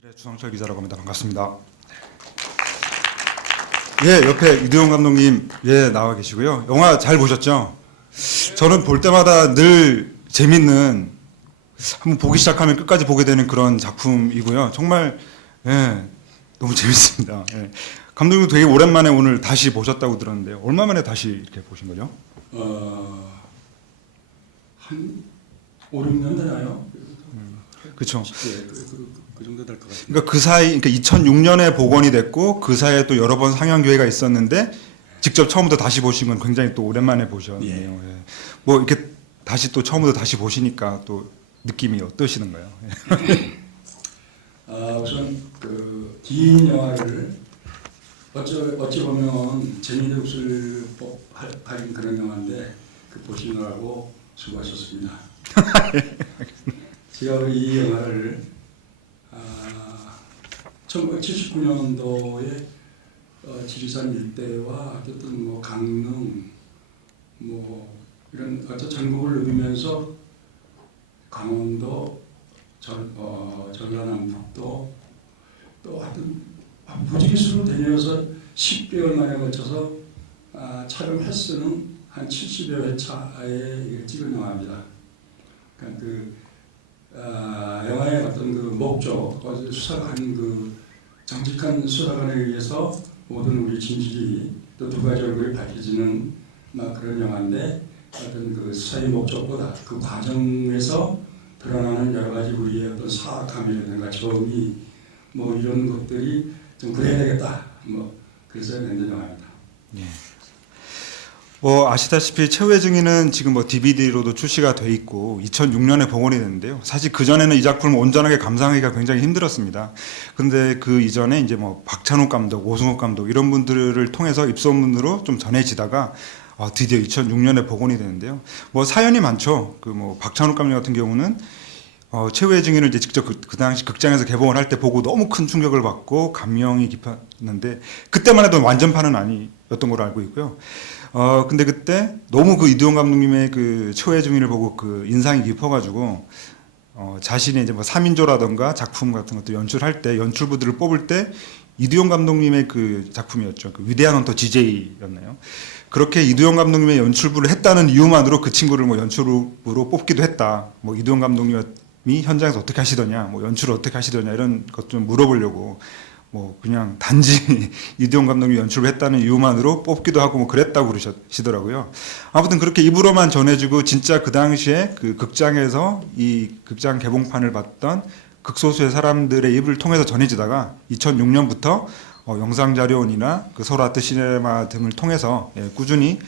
그래, 주성철 기자라고 합니다. 반갑습니다. 예, 옆에 이두영 감독님 나와 계시고요. 영화 잘 보셨죠? 저는 볼 때마다 늘 재밌는, 한번 보기 시작하면 끝까지 보게 되는 그런 작품이고요. 정말 너무 재밌습니다. 감독님 되게 오랜만에 오늘 다시 보셨다고 들었는데요. 얼마 만에 다시 이렇게 보신 거죠? 한 5, 6년 되나요? 그렇죠. 네, 그 정도 될 것 같아요. 그러니까 그 사이, 그러니까 2006년에 복원이 됐고 그 사이에 또 여러 번 상영 기회가 있었는데 직접 처음부터 다시 보신 건 굉장히 또 오랜만에 보셨네요. 예. 뭐 이렇게 다시 또 처음부터 다시 보시니까 또 느낌이 어떠시는가요? 우선 긴 영화를 어찌 보면 재미도 없을 법한 그런 영화인데 보시느라고 수고하셨습니다. 제가 이 영화를 1979년도에 지리산 일대와 어쨌든 뭐 강릉 뭐 이런 전국을 누비면서 강원도 전라남북도 또 하여튼 부지기수로 다녀서 10개월 만에 거쳐서 촬영 횟수는 한 70여 회차에 찍은 영화입니다. 그러니까 영화의 어떤 목적, 수사관 정직한 수사관에 의해서 모든 우리 진실이 또 두 가지 얼굴이 밝혀지는 그런 영화인데 어떤 수사의 목적보다 그 과정에서 드러나는 여러 가지 우리의 어떤 사악함이라든가 정의 뭐 이런 것들이 좀 그래야 되겠다. 그래서 만든 영화입니다. 예. 뭐 아시다시피 최후의 증인은 지금 뭐 DVD로도 출시가 돼 있고 2006년에 복원이 됐는데요. 사실 그 전에는 이 작품을 온전하게 감상하기가 굉장히 힘들었습니다. 그런데 그 이전에 이제 뭐 박찬욱 감독, 오승욱 감독 이런 분들을 통해서 입소문으로 좀 전해지다가 드디어 2006년에 복원이 되는데요. 뭐 사연이 많죠. 뭐 박찬욱 감독 같은 경우는 최후의 증인을 이제 직접 그 당시 극장에서 개봉을 할 때 보고 너무 큰 충격을 받고 감명이 깊었는데 그때만 해도 완전판은 아니었던 걸로 알고 있고요. 근데 그때 너무 이두영 감독님의 최후의 증인을 보고 인상이 깊어가지고 자신이 이제 뭐 3인조라던가 작품 같은 것도 연출할 때 연출부들을 뽑을 때 이두영 감독님의 작품이었죠. 위대한 헌터 GJ였나요? 그렇게 이두영 감독님의 연출부를 했다는 이유만으로 그 친구를 뭐 연출부로 뽑기도 했다. 뭐 이두영 감독님이 현장에서 어떻게 하시더냐, 뭐 연출을 어떻게 하시더냐 이런 것 좀 물어보려고 뭐 그냥 단지 이두영 감독님이 연출을 했다는 이유만으로 뽑기도 하고 뭐 그랬다고 그러시더라고요. 아무튼 그렇게 입으로만 전해지고 진짜 그 당시에 극장에서 이 극장 개봉판을 봤던 극소수의 사람들의 입을 통해서 전해지다가 2006년부터 영상자료원이나 서울아트 시네마 등을 통해서 꾸준히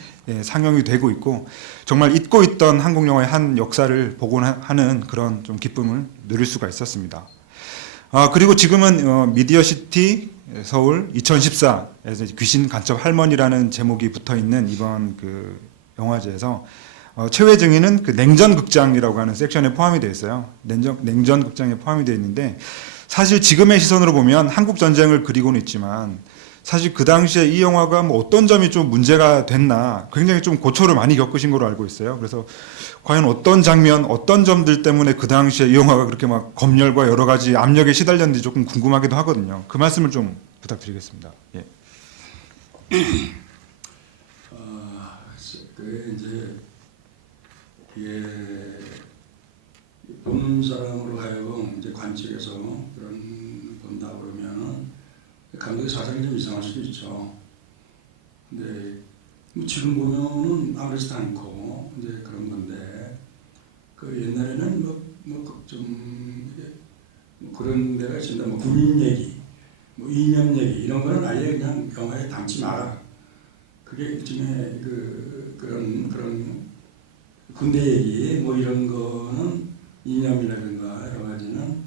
상영이 되고 있고 정말 잊고 있던 한국 영화의 한 역사를 복원하는 그런 좀 기쁨을 누릴 수가 있었습니다. 그리고 지금은 미디어시티 서울 2014에서 귀신 간첩 할머니라는 제목이 붙어 있는 이번 영화제에서 최후의 증인은 냉전 극장이라고 하는 섹션에 포함이 되어 있어요. 냉전 극장에 포함이 되어 있는데 사실 지금의 시선으로 보면 한국 전쟁을 그리고는 있지만 사실 그 당시에 이 영화가 뭐 어떤 점이 좀 문제가 됐나 굉장히 좀 고초를 많이 겪으신 걸로 알고 있어요. 그래서 과연 어떤 장면, 어떤 점들 때문에 그 당시에 이 영화가 그렇게 막 검열과 여러 가지 압력에 시달렸는지 조금 궁금하기도 하거든요. 그 말씀을 좀 부탁드리겠습니다. 예. 이게 보는 사람으로 하여금 이제 관측에서 그런 본다 그러면은 감독의 사정이 좀 이상할 수도 있죠. 근데 지금 보면은 아무렇지도 않고 이제 그런 건데 옛날에는 좀 그런 데가 있습니다. 뭐 군인 얘기, 뭐 이념 얘기 이런 거는 아예 그냥 영화에 담지 마라. 그게 일종의 그런 군대 얘기 뭐 이런 거는 이념이라든가 여러 가지는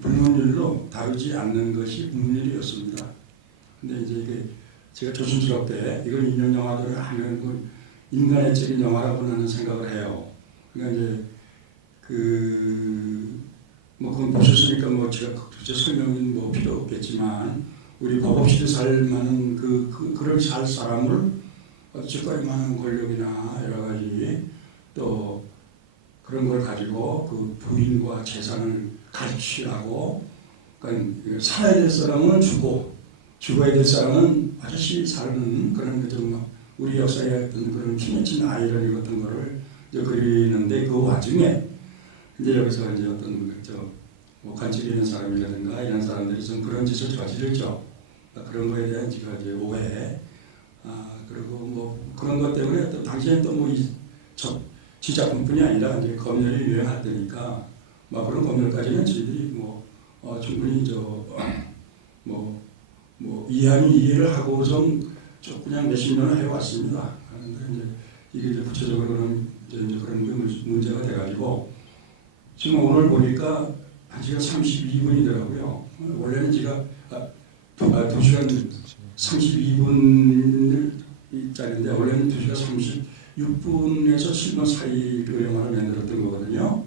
불문율로 다루지 않는 것이 국룰이었습니다. 근데 이제 이게 제가 조심스럽게 이걸 인용 영화들을 하면 인간애적인 영화라고 나는 생각을 해요. 그러니까 이제 뭐 그건 보셨으니까 뭐 제가 굳이 설명은 뭐 필요 없겠지만 우리 법 없이도 살 만한 그런 살 사람을 어찌까지 많은 권력이나 여러 가지 또 그런 걸 가지고 부인과 재산을 가지하고 그러니까 살아야 될 사람은 죽어야 될 사람은 아저씨 사는 그런 좀 우리 역사의 어떤 그런 피맺힌 아이러니 같은 거를 이제 그리는데 그 와중에 이제 여기서 이제 어떤 뭐 관측이 있는 사람이라든가 이런 사람들이 좀 그런 짓을 저지르죠. 그런 거에 대한 이제 오해. 그리고 뭐 그런 것 때문에 또 당시에 또 뭐 지작품뿐이 아니라 이제 검열이 유행할 때니까 뭐 그런 검열까지는 저희들이 충분히 이해를 하고 좀 그냥 몇십 년을 해왔습니다. 그런데 이제 이게 이제 구체적으로는 이제 그런 게 문제가 돼가지고 지금 오늘 보니까 1시간 32분이더라고요. 원래는 제가 2시간 32분짜리인데 원래는 2시간 36분에서 7분 사이로 영화를 만들었던 거거든요.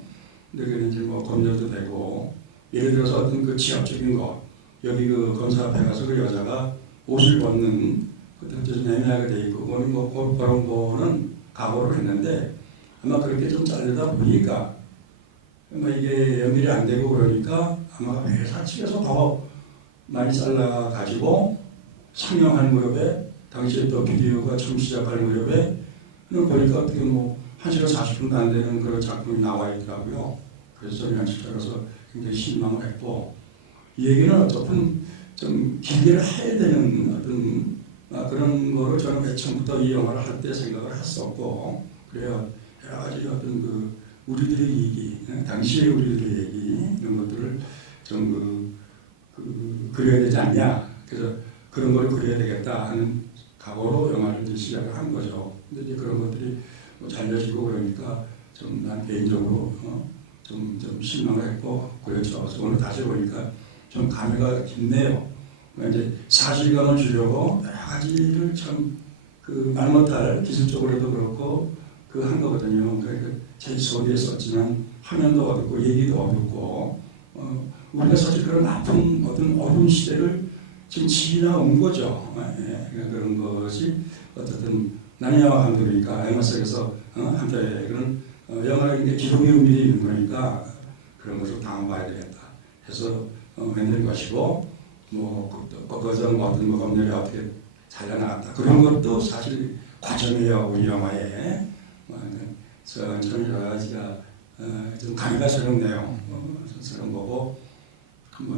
근데 그게 이제 뭐 검열도 되고 예를 들어서 어떤 그 지압적인 거 여기 그 검사 앞에 가서 그 여자가 옷을 벗는 그것도 좀 애매하게 돼 있고 그거는 뭐 그런 거는 각오를 했는데 아마 그렇게 좀 자르다 보니까 아마 이게 연결이 안 되고 그러니까 아마 회사 측에서 더 많이 잘라가지고 상영할 무렵에 당시에 또 비디오가 처음 시작할 무렵에 보니까 어떻게 뭐 1시간 40분도 안 되는 그런 작품이 나와 있더라고요. 그래서 저는 연출자로서 굉장히 실망을 했고 이 얘기는 어차피 좀 기대를 해야 되는 어떤 그런 거를 저는 처음부터 이 영화를 할 때 생각을 했었고 그래야 여러 가지 어떤 그 우리들의 얘기, 당시의 우리들의 얘기 이런 것들을 좀 그려야 되지 않냐. 그래서 그런 걸 그려야 되겠다 하는 각오로 영화를 이제 시작을 한 거죠. 근데 이제 그런 것들이 뭐 잘려지고 그러니까 좀 난 개인적으로 좀 실망을 했고 그렇죠. 그래서 오늘 다시 보니까 좀 감회가 깊네요. 이제 사실감을 주려고 여러 가지를 참 그 말 못할 기술적으로도 그렇고 그 한 거거든요. 그러니까 제 소리에 썼지만 화면도 어둡고 얘기도 어둡고 우리가 사실 그런 아픈 어떤 어두운 시대를 지금 지나온 거죠. 그러니까 그런 것이 어쨌든 나는 영화 감독이니까 영화 속에서 한편에 그런 영화라는 게 기록의 의미가 있는 거니까 그런 것을 당해봐야 되겠다 해서 만든 것이고 그 과정 어떤 검열이 어떻게 잘려나갔다 그런 것도 사실 과정이에요. 우리 영화에 참 여러 가지가 좀 감회가 새롭네요. 새로운 거고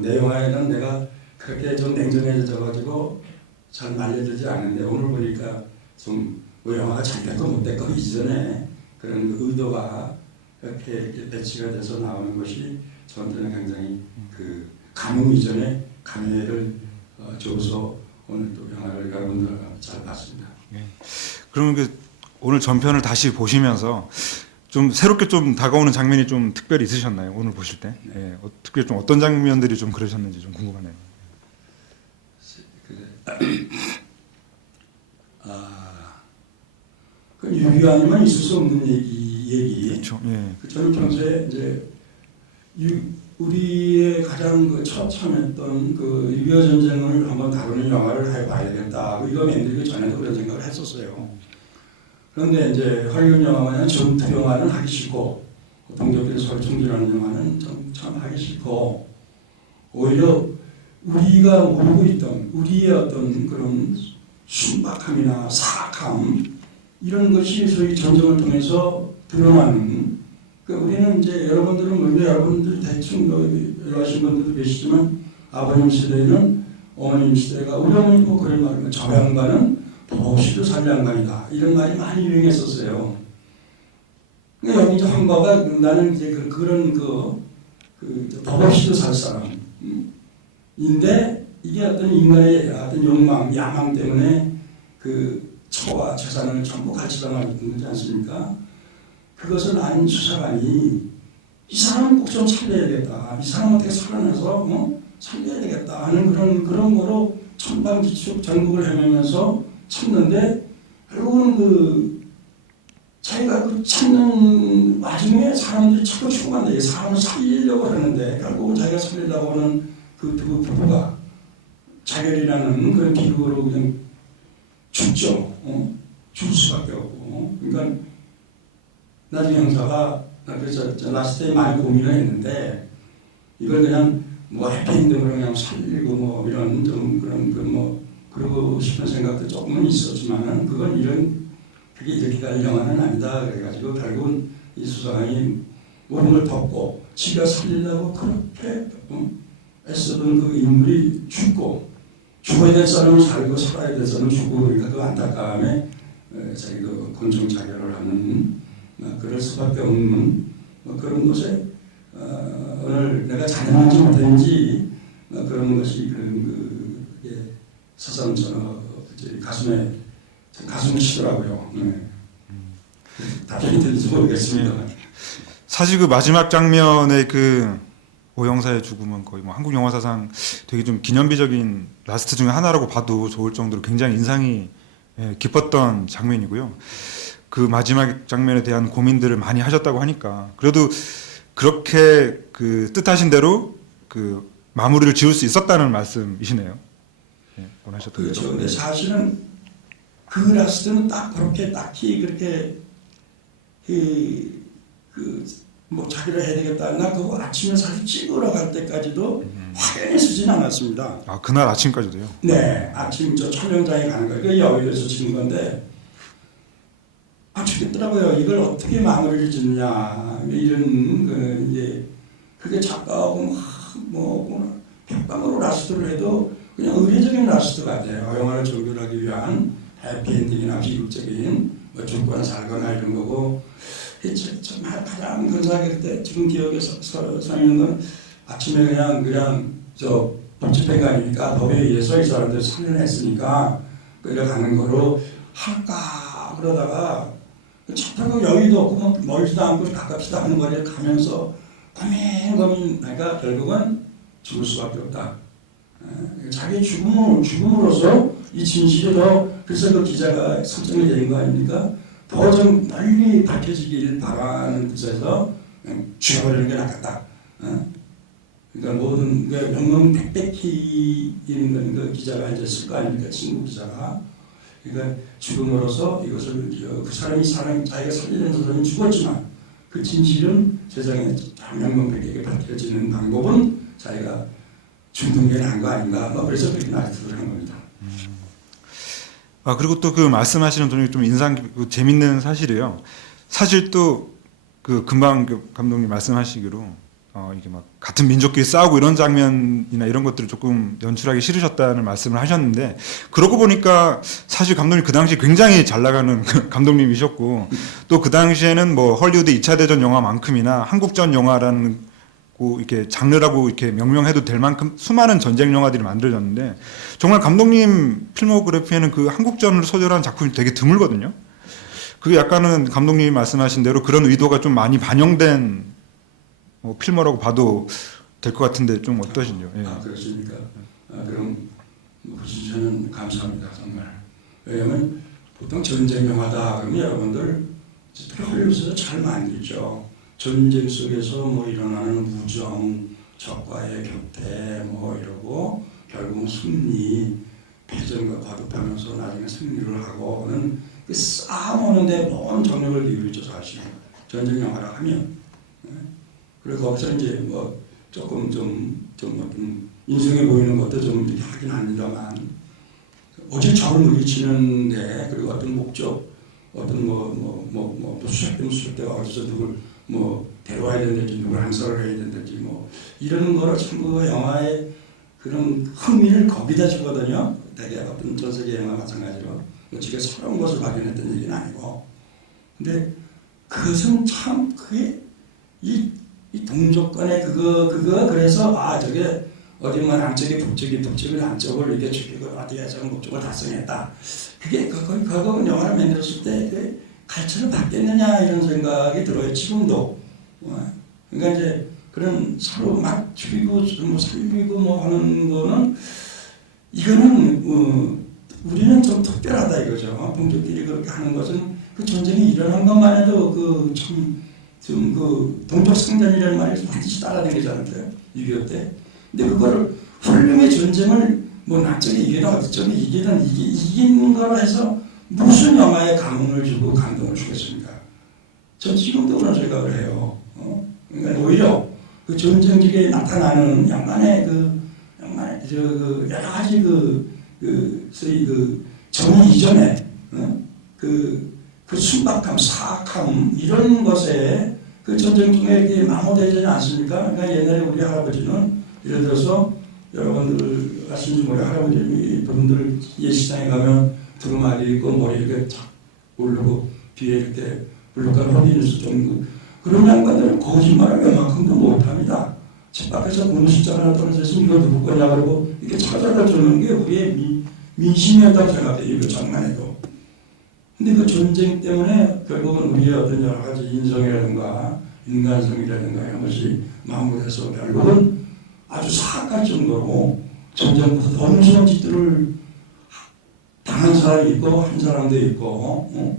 내 영화에는 내가 그렇게 좀 냉정해져가지고 잘 말려들지 않는데 오늘 보니까 좀 영화가 잘 됐고 못 됐고 이전에 그런 의도가 이렇게 배치가 돼서 나오는 것이 저한테는 굉장히 그 감흥 이전에 감회를 줘서 오늘 또 영화를 여러분들 잘 봤습니다. 그러면 오늘 전편을 다시 보시면서 좀 새롭게 좀 다가오는 장면이 좀 특별히 있으셨나요? 오늘 보실 때? 네. 특별히 좀 어떤 장면들이 좀 그러셨는지 좀 궁금하네요. 그 유교아니면 있을 수 없는 얘기. 그렇죠. 예. 저는 평소에 이제 우리의 가장 그 처참했던 그 6.25 전쟁을 한번 다루는 영화를 해봐야 되겠다. 이거 만들기 전에도 그런 생각을 했었어요. 그런데 이제 할리우드 영화는 전투 영화는 하기 싫고 동족끼리 서로 총질하는 영화는 참 하기 싫고 오히려 우리가 모르고 있던 우리의 어떤 그런 순박함이나 사악함 이런 것이 소위 전쟁을 통해서 드러나는 그러니까 우리는 이제 여러분들은 물론 여러분들 대충 연락하신 분들도 계시지만 아버님 세대는 어머님 세대가 우리 어머니도 그런 말이에요. 저 양반은 도시도 살 양반이다 이런 말이 많이 유행했었어요. 그러니까 여기 이제 황바가 나는 이제 그런 도시도 살 사람인데 이게 어떤 인간의 어떤 욕망, 야망 때문에 그 처와 재산을 전부 가치당하고 있지 않습니까? 그것을 아는 수사관이 이 사람은 꼭 좀 살려야겠다. 이 사람 어떻게 살아나서 살려야 되겠다 하는 그런 거로 천방지축 전국을 헤매면서 찾는데 결국은 자기가 찾는 와중에 사람들이 자꾸 죽어간다. 사람을 살리려고 하는데 결국은 자기가 살리려고 하는 그 부부가 자결이라는 그런 기록으로 그냥 죽죠. 죽을 수밖에 없고. 그러니까 나중에 형사가 그래서 라스트에 많이 고민을 했는데 이걸 그냥 뭐 해피엔딩으로 그냥 살리고 뭐 이런 좀 그런 뭐 그러고 싶은 생각도 조금은 있었지만은 그건 그게 이렇게 갈 영화는 아니다. 그래가지고 결국은 이 수사관이 모든 걸 덮고 지가 살리려고 그렇게 애쓰던 그 인물이 죽어야 될 사람은 살고 살아야 될 사람은 죽고 그러니까 그 안타까움에 자기도 곤충 자결을 하는 그럴 수밖에 없는 그런 것에 오늘 내가 잘했는지 못했는지 그런 것이 새삼 가슴에 가슴이 치더라고요. 답변이 될지 모르겠습니다. 사실 그 마지막 장면의 그 오영사의 죽음은 거의 뭐 한국 영화 사상 되게 좀 기념비적인 라스트 중에 하나라고 봐도 좋을 정도로 굉장히 인상이 깊었던 장면이고요. 그 마지막 장면에 대한 고민들을 많이 하셨다고 하니까 그래도 그렇게 그 뜻하신 대로 그 마무리를 지을 수 있었다는 말씀이시네요. 원하셨던 그렇죠. 대로. 근데 사실은 그 라스트는 딱 그렇게 딱히 그렇게 뭐 자기를 해야 되겠다. 나 그거 아침에 사실 찍으러 갈 때까지도 확연히 쓰진 않았습니다. 아 그날 아침까지도요? 네, 아침 저 촬영장에 가는 거예요. 그 여의도에서 찍은 건데 죽겠더라고요. 이걸 어떻게 마무리를 짓느냐 이런 이제 그게 작가하고 뭐 백방으로 라스트를 해도 그냥 의례적인 라스트 같아요. 영화를 정결하기 위한 해피엔딩이나 비극적인 뭐 죽거나 살거나 이런 거고 정말 가장 근사하게 그때 지금 기억에 서 있는 건 아침에 그냥 저 법집행관이니까 법에 의해서 이 사람들 살려냈으니까 끌려가는 거로 할까 그러다가 차 타고 여의도 없고 뭐 멀지도 않고 가깝지도 않은 거리에 가면서 고민 그러니까 결국은 죽을 수밖에 없다. 자기 죽음으로써 이 진실이 더 그래서 그 기자가 설정이 된 거 아닙니까? 더 좀 널리 밝혀지길 바라는 뜻에서 죽여버리는 게 낫겠다. 그러니까 모든 명명백백히 있는 그 기자가 이제 쓸 거 아닙니까? 친구 기자가. 그러니까 죽음으로써 이것을 그 사람이 자기가 살리는 사람이 죽었지만 그 진실은 세상에 명명백백하게 밝혀지는 방법은 자기가 죽는 게 나은 거 아닌가. 그래서 그렇게 나이트를 한 겁니다. 아 그리고 또 그 말씀하시는 중에 좀 인상 깊고 재밌는 사실이에요. 사실 또 그 금방 그 감독님 말씀하시기로 이게 막 같은 민족끼리 싸우고 이런 장면이나 이런 것들을 조금 연출하기 싫으셨다는 말씀을 하셨는데 그러고 보니까 사실 감독님 그 당시 굉장히 잘 나가는 감독님이셨고 또 그 당시에는 뭐 헐리우드 2차 대전 영화만큼이나 한국전 영화라는 이렇게 장르라고 이렇게 명명해도 될 만큼 수많은 전쟁 영화들이 만들어졌는데 정말 감독님 필모그래피에는 그 한국전을 소재로 한 작품이 되게 드물거든요. 그게 약간은 감독님이 말씀하신 대로 그런 의도가 좀 많이 반영된 필모라고 봐도 될 것 같은데 좀 어떠신지요? 예. 그렇습니까? 그럼 저는 감사합니다 정말. 왜냐하면 보통 전쟁 영화다 그러면 여러분들 헐리우드에서 잘 만들죠. 전쟁 속에서 뭐 일어나는 무정, 적과의 격퇴 뭐 이러고 결국은 승리, 패전과 과도하면서 나중에 승리를 하고는 그 싸움하는데 먼 정력을 기울이죠 사실. 전쟁 영화라 하면. 그리고 거기서 이제 뭐 조금 좀 어떤 인성에 보이는 것도 좀 이렇게 하긴 합니다만 오직 적을 물리치는데 그리고 어떤 목적, 어떤 뭐 수색대가 어디서 누굴 뭐 데려와야 된다든지 누굴 항소를 해야 된다든지 뭐 이런 거를 전부 영화의 그런 흥미를 거기다 주거든요. 되게 어떤 전 세계 영화 마찬가지로 지가 새로운 것을 발견했던 얘기는 아니고 근데 그것은 참 그게 이 동족간의 그거 그래서 저게 어디 뭐 남쪽이 북쪽이 남쪽을 이게 죽이고 어디가 저 목적을 달성했다. 그게 그거 영화를 만들었을 때 그 갈처를 받겠느냐 이런 생각이 들어요. 지금도. 그러니까 이제 그런 서로 막 죽이고 뭐 살리고 뭐 하는 거는 이거는 우리는 좀 특별하다 이거죠. 동족끼리 그렇게 하는 것은 그 전쟁이 일어난 것만 해도 그 동족 상전이라는 말이 반드시 따라다니잖아요. 6.25 때. 근데 그거를 훌륭의 전쟁을 뭐 남쪽이 이기든 어디쪽이 이기든 이기는 거로 해서 무슨 영화에 감흥을 주고 감동을 주겠습니까? 전 지금도 그런 생각을 해요. 그러니까 오히려 그 전쟁지에 나타나는 양만의 여러 가지 소위 전이 이전에 그 순박함, 사악함 이런 것에 그 전쟁 중에 이게 마모되지 않습니까? 그러니까 옛날에 우리 할아버지는 예를 들어서 여러분들 아시는지 모르 할아버지 분들 예식장에 가면 두루마리 있고 머리 이렇게 착 올르고 뒤에 이렇게 블루카를 헐리는 정도 그런 양반들은 거짓말을 웬만큼도 못합니다. 집 밖에서 문신장 하나 떨어져 있으면 이거 누구 거냐 그러고 이렇게 찾아다 주는 게 우리의 민심이었다고 생각해요. 이거 장난해도. 근데 그 전쟁 때문에 결국은 우리의 어떤 여러 가지 인성이라든가 인간성이라든가 이런 것이 마무리돼서 결국은 아주 사악할 정도로 전쟁부터 더 무서운 짓들을 당한 사람이 있고 한 사람도 있고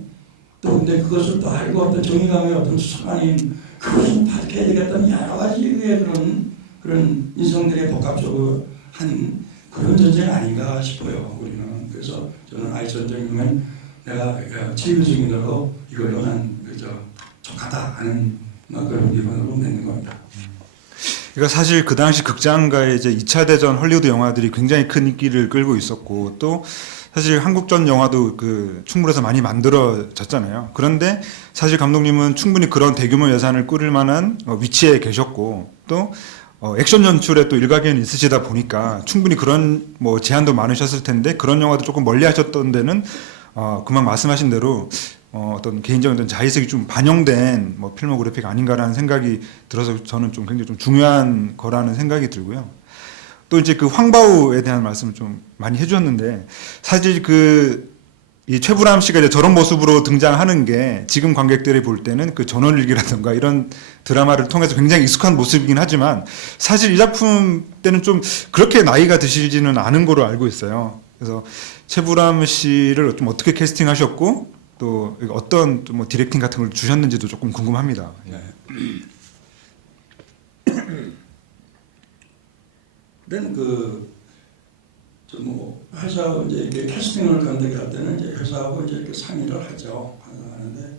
또 근데 그것을 또 알고 어떤 정의감의 어떤 수사관인 그것을 밝혀야 되겠다는 여러 가지의 그런 인성들의 복합적으로 한 그런 전쟁 아닌가 싶어요. 우리는. 그래서 저는 아이 전쟁이면 내가 체유증인으로 이걸로는 족하다 하는 그런 기분으로 내는 겁니다. 그러니까 사실 그 당시 극장가의 이제 2차 대전 헐리우드 영화들이 굉장히 큰 인기를 끌고 있었고 또 사실 한국전 영화도 그 충무로에서 많이 만들어졌잖아요. 그런데 사실 감독님은 충분히 그런 대규모 예산을 꾸릴 만한 위치에 계셨고 또 액션 연출에 또 일가견이 있으시다 보니까 충분히 그런 뭐 제한도 많으셨을 텐데 그런 영화도 조금 멀리 하셨던 데는 그만 말씀하신 대로 어떤 개인적인 어떤 자의식이 좀 반영된 뭐 필모그래피가 아닌가라는 생각이 들어서 저는 좀 굉장히 좀 중요한 거라는 생각이 들고요. 또 이제 그 황바우에 대한 말씀을 좀 많이 해주셨는데 사실 이 최불암 씨가 이제 저런 모습으로 등장하는 게 지금 관객들이 볼 때는 그 전원일기라든가 이런 드라마를 통해서 굉장히 익숙한 모습이긴 하지만 사실 이 작품 때는 좀 그렇게 나이가 드시지는 않은 거로 알고 있어요. 그래서 최불암 씨를 좀 어떻게 캐스팅하셨고 또 어떤 뭐 디렉팅 같은 걸 주셨는지도 조금 궁금합니다. 네. 그런 회사 이제 이렇게 캐스팅을 간다고 할 때는 이제 회사하고 이제 이렇게 상의를 하죠. 하는데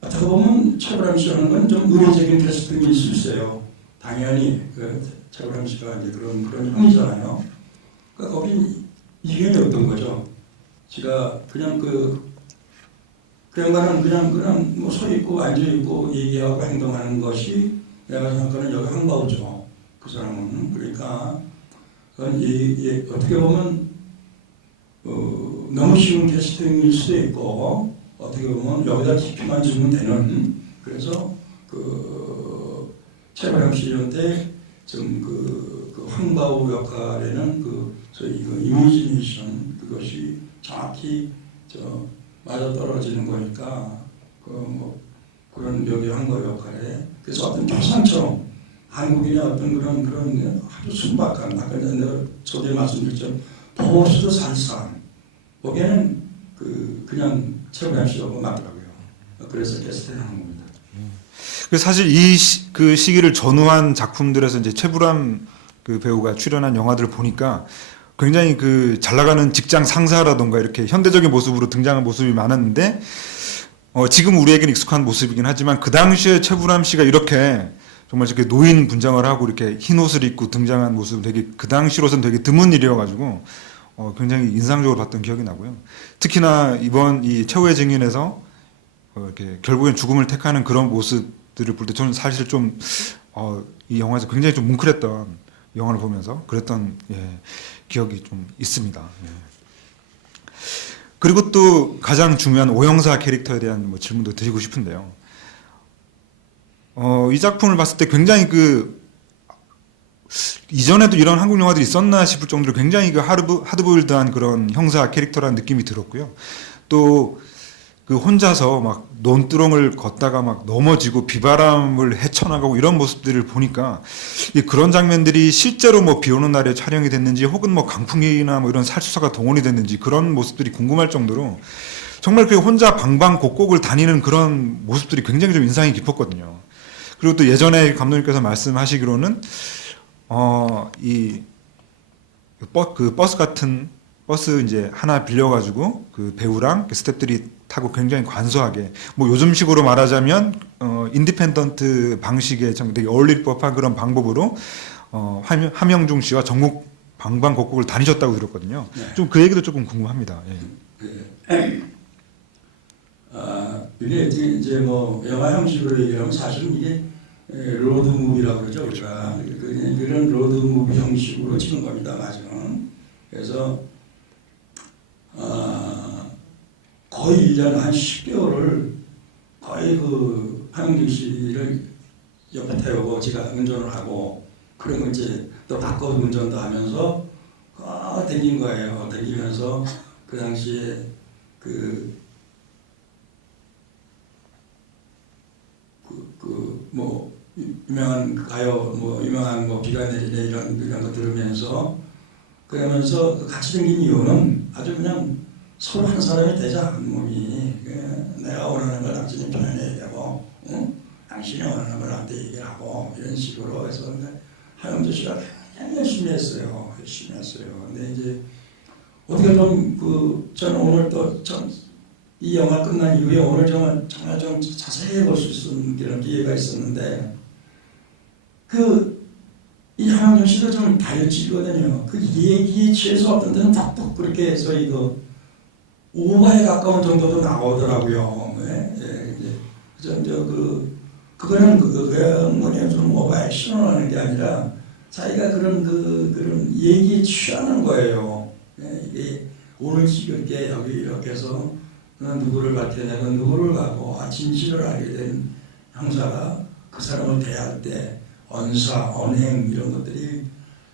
어떻게 보면 최불암 씨 하는 건 좀 의례적인 캐스팅일 수 있어요. 당연히 최불암 씨가 이제 그런 형이잖아요. 그러니까 거긴 이견이 없던 거죠. 제가 그냥 그 양반은 그냥 뭐 서 있고 앉아 있고 얘기하고 행동하는 것이 내가 생각하는 여기 황바우죠. 그 사람은 그러니까 어떻게 보면 너무 쉬운 캐스팅일 수도 있고 어떻게 보면 여기다 깊이만 주면 되는 그래서 최불암 씨한테 좀 그 황바우 역할에는 저희 이미지네이션 그것이 정확히 맞아떨어지는 거니까 그런 여기 황바우 역할에 그래서 어떤 조상처럼 한국인의 어떤 그런 아주 순박한 아까 내가 저번에 말씀드렸죠. 도수도 살상 거기에는 그냥 최불암 씨하고 맞더라고요. 그래서 캐스팅하는 겁니다. 사실 그 시기를 전후한 작품들에서 이제 최불암 그 배우가 출연한 영화들을 보니까 굉장히 잘 나가는 직장 상사라던가 이렇게 현대적인 모습으로 등장한 모습이 많았는데 지금 우리에게는 익숙한 모습이긴 하지만 그 당시에 최불암 씨가 이렇게 정말 이렇게 노인 분장을 하고 이렇게 흰 옷을 입고 등장한 모습은 되게 그 당시로서는 되게 드문 일이어가지고 굉장히 인상적으로 봤던 기억이 나고요. 특히나 이번 이 최후의 증인에서 이렇게 결국엔 죽음을 택하는 그런 모습들을 볼 때 저는 사실 좀 이 영화에서 굉장히 좀 뭉클했던 영화를 보면서 그랬던 기억이 좀 있습니다. 그리고 또 가장 중요한 오형사 캐릭터에 대한 뭐 질문도 드리고 싶은데요. 이 작품을 봤을 때 굉장히 이전에도 이런 한국 영화들이 있었나 싶을 정도로 굉장히 하드보일드한 그런 형사 캐릭터라는 느낌이 들었고요. 또 혼자서 막 논두렁을 걷다가 막 넘어지고 비바람을 헤쳐나가고 이런 모습들을 보니까 그런 장면들이 실제로 뭐 비 오는 날에 촬영이 됐는지 혹은 뭐 강풍이나 뭐 이런 살수사가 동원이 됐는지 그런 모습들이 궁금할 정도로 정말 혼자 방방곡곡을 다니는 그런 모습들이 굉장히 좀 인상이 깊었거든요. 그리고 또 예전에 감독님께서 말씀하시기로는 그 버스 같은 버스 이제 하나 빌려가지고 그 배우랑 그 스태프들이 타고 굉장히 관소하게 뭐 요즘식으로 말하자면 인디펜던트 방식의 좀 되게 어울릴 법한 그런 방법으로 함영중 씨와 전국 방방곡곡을 다니셨다고 들었거든요. 네. 좀 그 얘기도 조금 궁금합니다. 예. 이게 이제 뭐 영화 형식으로 얘기하면 사실은 이게 로드 무비라고 그러죠 우리가. 이런 로드 무비 형식으로 찍은 겁니다 맞아요. 그래서 거의 1년 한 10개월을 거의 그 함영중 씨를 옆에 태우고 제가 운전을 하고 그런 거 이제 또 바꿔 운전도 하면서 댕긴 거예요. 댕기면서 그 당시에 뭐 유명한 가요 뭐 유명한 뭐 비가 내리네 이런 거 들으면서 그러면서 같이 댕긴 이유는 아주 그냥 서로 한 사람이 되자 한 몸이 내가 원하는 걸 당신이 편안히 얘기하고 당신이 원하는 걸 나한테 얘기하고 이런 식으로 해서 하영주 씨가 굉장히 열심히 했어요. 근데 이제 어떻게 보면 저는 오늘 또 이 영화 끝난 이후에 오늘 정말 좀 자세히 볼 수 있는 그런 기회가 있었는데 이 하영준 씨도 좀 다혈질이거든요. 그 얘기에 취해서 어떤 때는 툭툭 그렇게 해서 이거 오바에 가까운 정도도 나오더라고요. 그거는 뭐냐 좀 오바 액션을 하는 게 아니라 자기가 그런 얘기에 취하는 거예요. 이게 오늘 이렇게 여기 이렇게 해서 누구를 밝혀내고 누구를 가고 진실을 알게 된 형사가 그 사람을 대할 때 언사, 언행 이런 것들이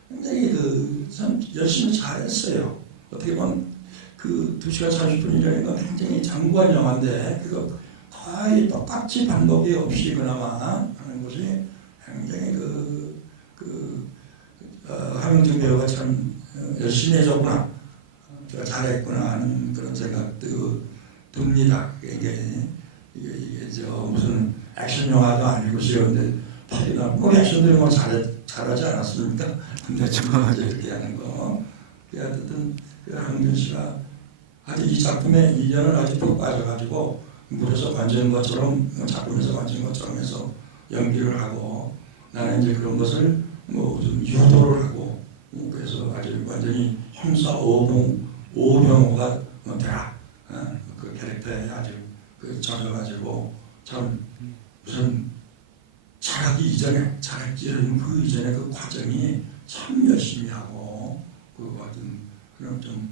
굉장히 참 열심히 잘했어요. 어떻게 보면 2시간 40분이라는 건 굉장히 장구한 영화인데 그거 거의 똑같이 반복이 없이 그나마 하는 것이 굉장히 함영준 배우가 참 열심히 해줬구나, 잘했구나 하는 그런 생각도 듭니다. 이게 무슨 액션 영화도 아니고 싫은데 꼭 액션들이 뭐 잘하지 않았습니까? 근데 이렇게 하는 거. 어쨌든 함영준 씨가 아주 이 작품에 이전을 아주 푹 빠져가지고 물에서 관지는 것처럼 작품에서 관지는 것처럼 해서 연기를 하고 나는 이제 그런 것을 뭐 좀 유도를 하고 그래서 아주 완전히 형사 오병호가 되라 그 캐릭터에 아주 젖어가지고 참 무슨 잘하기 이전에 잘했기는 그 이전에 그 과정이 참 열심히 하고 어떤 그런 좀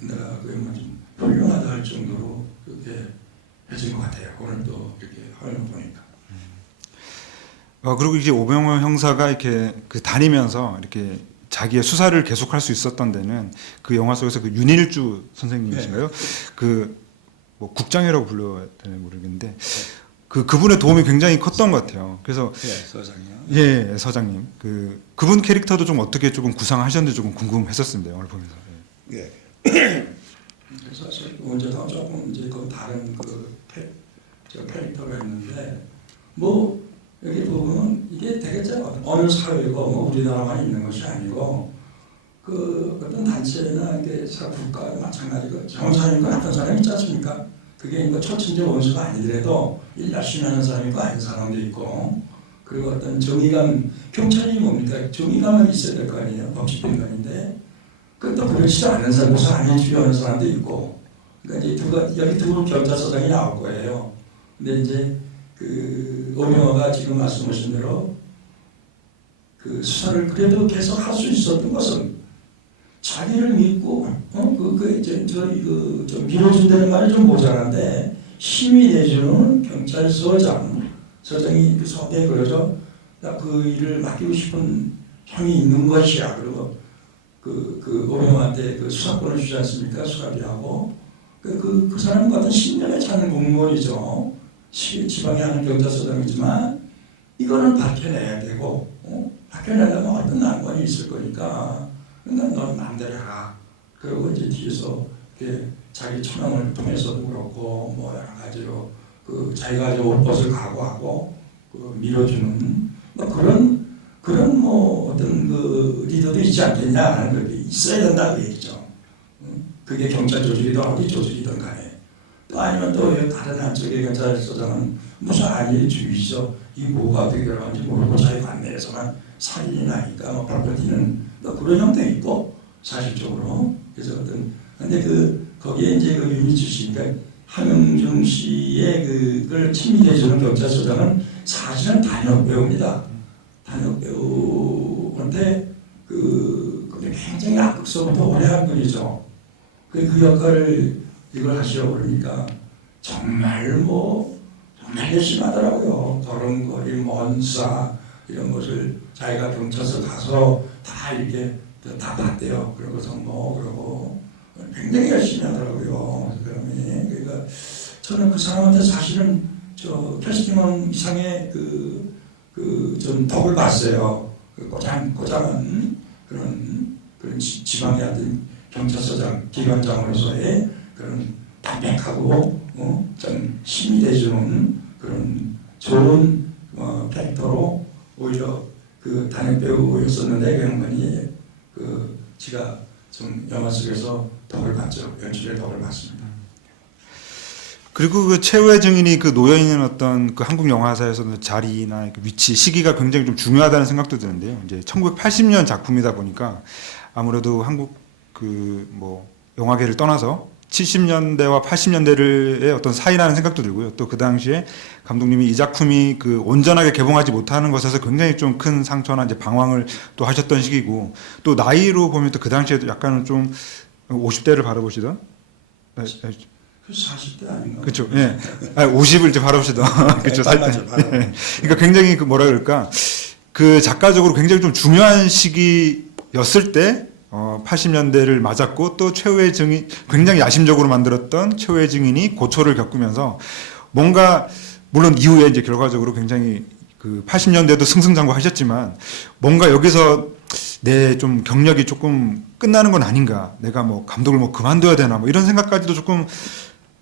내가 좀 훌륭하다 할 정도로 그렇게 해준 것 같아요. 오늘 또 이렇게 하는 거 보니까. 그리고 이제 오병호 형사가 이렇게 다니면서 이렇게 자기의 수사를 계속할 수 있었던 데는 그 영화 속에서 윤일주 선생님이신가요? 네. 뭐 국장이라고 불러야 되는 모르겠는데 그분의 도움이 굉장히 컸던 것 같아요. 그래서 서장이요. 예, 서장님 그분 캐릭터도 좀 어떻게 조금 구상하셨는지 조금 궁금했었습니다. 영화를 보면서. 예. 그래서 언제나 조금 이제 다른 캐릭터가 있는데 뭐 여기 보면 이게 되게 어느 사회고 뭐 우리나라만 있는 것이 아니고 어떤 단체나 이게 국가와 마찬가지고 정상인과 같은 사람이 있지 않습니까? 그게 뭐 초친제 원수가 아니더라도 일 열심히 하는 사람이 있고 아닌 사람도 있고 그리고 어떤 정의감, 경찰이 뭡니까? 정의감은 있어야 될 거 아니에요. 법치인간인데 또 그렇지 않은 사람, 사람이 필요한 사람도 있고 그러니까 이제 여기 두 경찰서장이 나올 거예요. 근데 이제 오병호가 지금 말씀하신 대로 수사를 그래도 계속 할 수 있었던 것은 자기를 믿고 좀 밀어준다는 말이 좀 모자란데 힘이 내주는 서장이 속에 그러죠. 그 일을 맡기고 싶은 형이 있는 것이야. 그리고 오병호한테 수사권을 주지 않습니까? 수사비하고 그 사람 같은 신념에 차는 공무원이죠. 지방에 하는 경찰서장이지만 이거는 밝혀내야 되고 밝혀내려면 어떤 난관이 있을 거니까 그러니까 넌 마음대로 해라. 그리고 이제 뒤에서 자기 처남을 통해서도 그렇고 뭐 여러 가지로 자기가 옷벗을 각오하고 밀어주는 뭐 그런 뭐 어떤 리더도 있지 않겠냐 하는 게 있어야 된다고 얘기죠. 그게 경찰 조직이든 어디 조직이든 간에 또 아니면 또 다른 한쪽의 경찰서장은 무슨 안일주의죠. 이 뭐가 어떻게 들어가는지 모르고 자기 관내에서만 살인이 나니까 뭐 벌벌뛰는 또 그런 형도 있고 사실적으로. 그래서 근데 거기에 이제 그 유닛 출신, 그러니까 함영중 씨의 그걸 친밀해주는 경찰서장은 사실은 단역 배우입니다. 단역 배우인데 굉장히 악극서부터 오래 한 분이죠. 그 역할을 이걸 하시려고 그러니까 정말 정말 열심히 하더라고요. 걸음걸이, 먼사 이런 것을 자기가 경찰서 가서 다 이렇게 다 봤대요. 그러고서 그러고 굉장히 열심히 하더라고요. 그러니까 저는 그 사람한테 사실은 캐스팅원 이상의 좀 덕을 봤어요. 고장한 그런 지방의 어떤 경찰서장, 기관장으로서의 그런 담백하고 좀 힘이 돼주는 그런 좋은 캐릭터로 오히려 그 단역 배우였었는데 그 양반이 제가 좀 영화 속에서 덕을 봤죠. 연출의 덕을 봤습니다. 그리고 그 최후의 증인이 그 놓여 있는 어떤 그 한국 영화사에서는 자리나 그 위치, 시기가 굉장히 좀 중요하다는 생각도 드는데요. 이제 1980년 작품이다 보니까 아무래도 한국 영화계를 떠나서 70년대와 80년대의 어떤 사이라는 생각도 들고요. 또 그 당시에 감독님이 이 작품이 그 온전하게 개봉하지 못하는 것에서 굉장히 좀 큰 상처나 이제 방황을 또 하셨던 시기고, 또 나이로 보면 또 그 당시에도 약간은 좀 50대를 바라보시던. 그 40대 아닌가? 그렇죠. 예. 50을 이제 바라보시던. 그렇죠. 맞죠. 네. 그러니까 굉장히 그 뭐라 그럴까, 그 작가적으로 굉장히 좀 중요한 시기였을 때 80년대를 맞았고, 또 최후의 증인, 굉장히 야심적으로 만들었던 최후의 증인이 고초를 겪으면서 뭔가, 물론 이후에 이제 결과적으로 굉장히 그 80년대도 승승장구하셨지만 뭔가 여기서 내 좀 경력이 조금 끝나는 건 아닌가, 내가 감독을 그만둬야 되나 이런 생각까지도 조금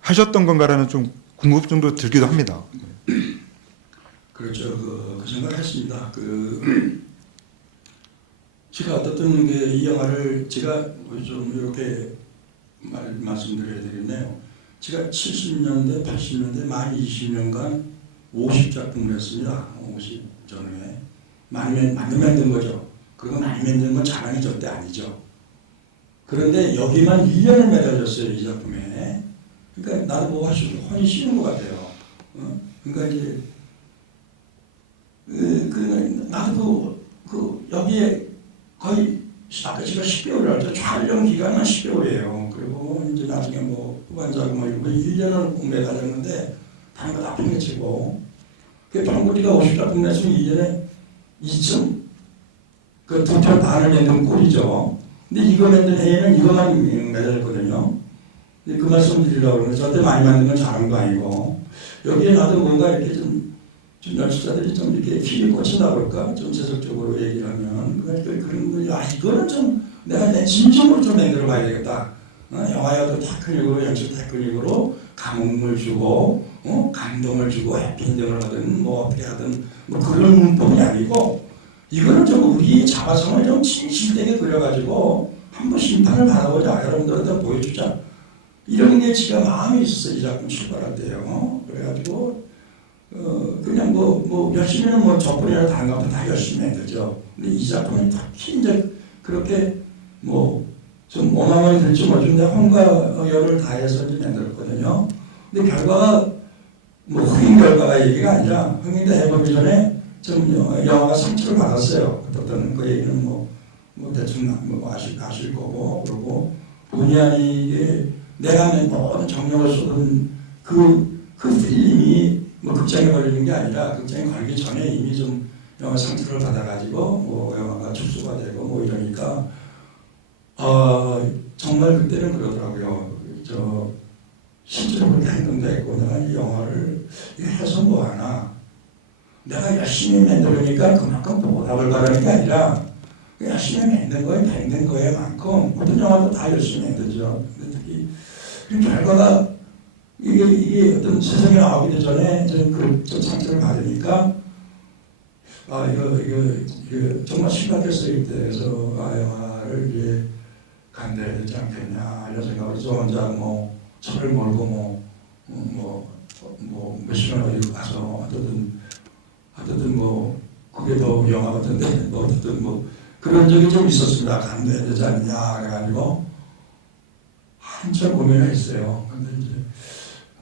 하셨던 건가라는 좀 궁금증도 들기도 합니다. 그렇죠. 그 생각을 했습니다. 제가 어떤 게 이 영화를 제가 좀 이렇게 말씀드려야 되겠네요. 제가 70년대, 80년대 만 20년간 50작품을 했습니다. 50전에 많이 만든 거죠. 그리고 많이 만든 건 자랑이 절대 아니죠. 그런데 여기만 1년을 매달렸어요, 이 작품에. 그러니까 나도 혼이 쉬는 것 같아요. 그러니까 이제 나도 여기에 거의 아까 제가 10개월을 할때 촬영 기간은 10개월이에요. 그리고 이제 나중에 후반작 이런 거 1년을 꼭 매달렸는데 다른 거 다 팽개치고, 그 평구리가 50작품 냈으면 1년에 2점 두 편 반을 내는 꼴이죠. 근데 이거 만든 해에는 이거만 매달렸거든요. 그 말씀 드리려고 그러는데 저한테 많이 만든 건 잘한 거 아니고, 여기에 나도 뭔가 이렇게 좀 연출자들이 좀 이렇게 힘이 꽂힌다 그럴까? 좀 재적적으로 얘기를 하면. 그런 거지. 이거는 좀 내가 진심으로 좀 만들어 봐야 되겠다. 영화여도 테크닉으로, 연출 테크닉으로 감흥을 주고, 감동을 주고, 해피엔딩을 하든, 어떻게 하든, 그런 문법이 아니고, 이거는 좀 우리 자화성을 좀 진실되게 그려가지고, 한번 심판을 받아보자. 여러분들한테 보여주자. 이런 게 제가 마음이 있었어요. 이 작품 출발할 때요. 그래가지고, 그냥 열심히는 저뿐이나 다른 것도 다 열심히 해야죠. 근데 이 작품은 특히 이제 그렇게 좀 오만원이 될지 모르겠는데 혼과 열을 다해서 이제 만들었거든요. 근데 결과가 흥행 결과가 얘기가 아니라 흥행도 해보기 전에 좀 영화가 상처를 받았어요. 어떤 그 얘기는 대충 아실 거고, 그리고 본의 아니게 내가 낸 모든 정력을 쏟은 그 필름이 극장에 걸리는 게 아니라 극장에 걸기 전에 이미 좀 영화 상처를 받아가지고 영화가 축소가 되고 이러니까 정말 그때는 그러더라고요. 실제로 그렇게 행동도 했고, 내가 이 영화를 해서 뭐하나, 내가 열심히 만들으니까 그만큼 보답을 바라는 게 아니라 열심히 만든 거에만큼 모든 영화도 다 열심히 만들죠. 특히 결과가 이게 어떤 세상에 나오기도 전에 저는 좀 상처를 받으니까 이거 정말 심각했어요. 그때서 영화를 이제 간대해야 되지 않겠냐 이런 생각을 해서 혼자 뭐 차를 몰고 몇시간 어디 가서 하여튼 뭐 그게 더 영화 같은데 뭐 어쨌든 뭐 그런 적이 좀 있었습니다. 간대해야 되지 않냐 그래가지고 한참 고민을 했어요. 근데 이제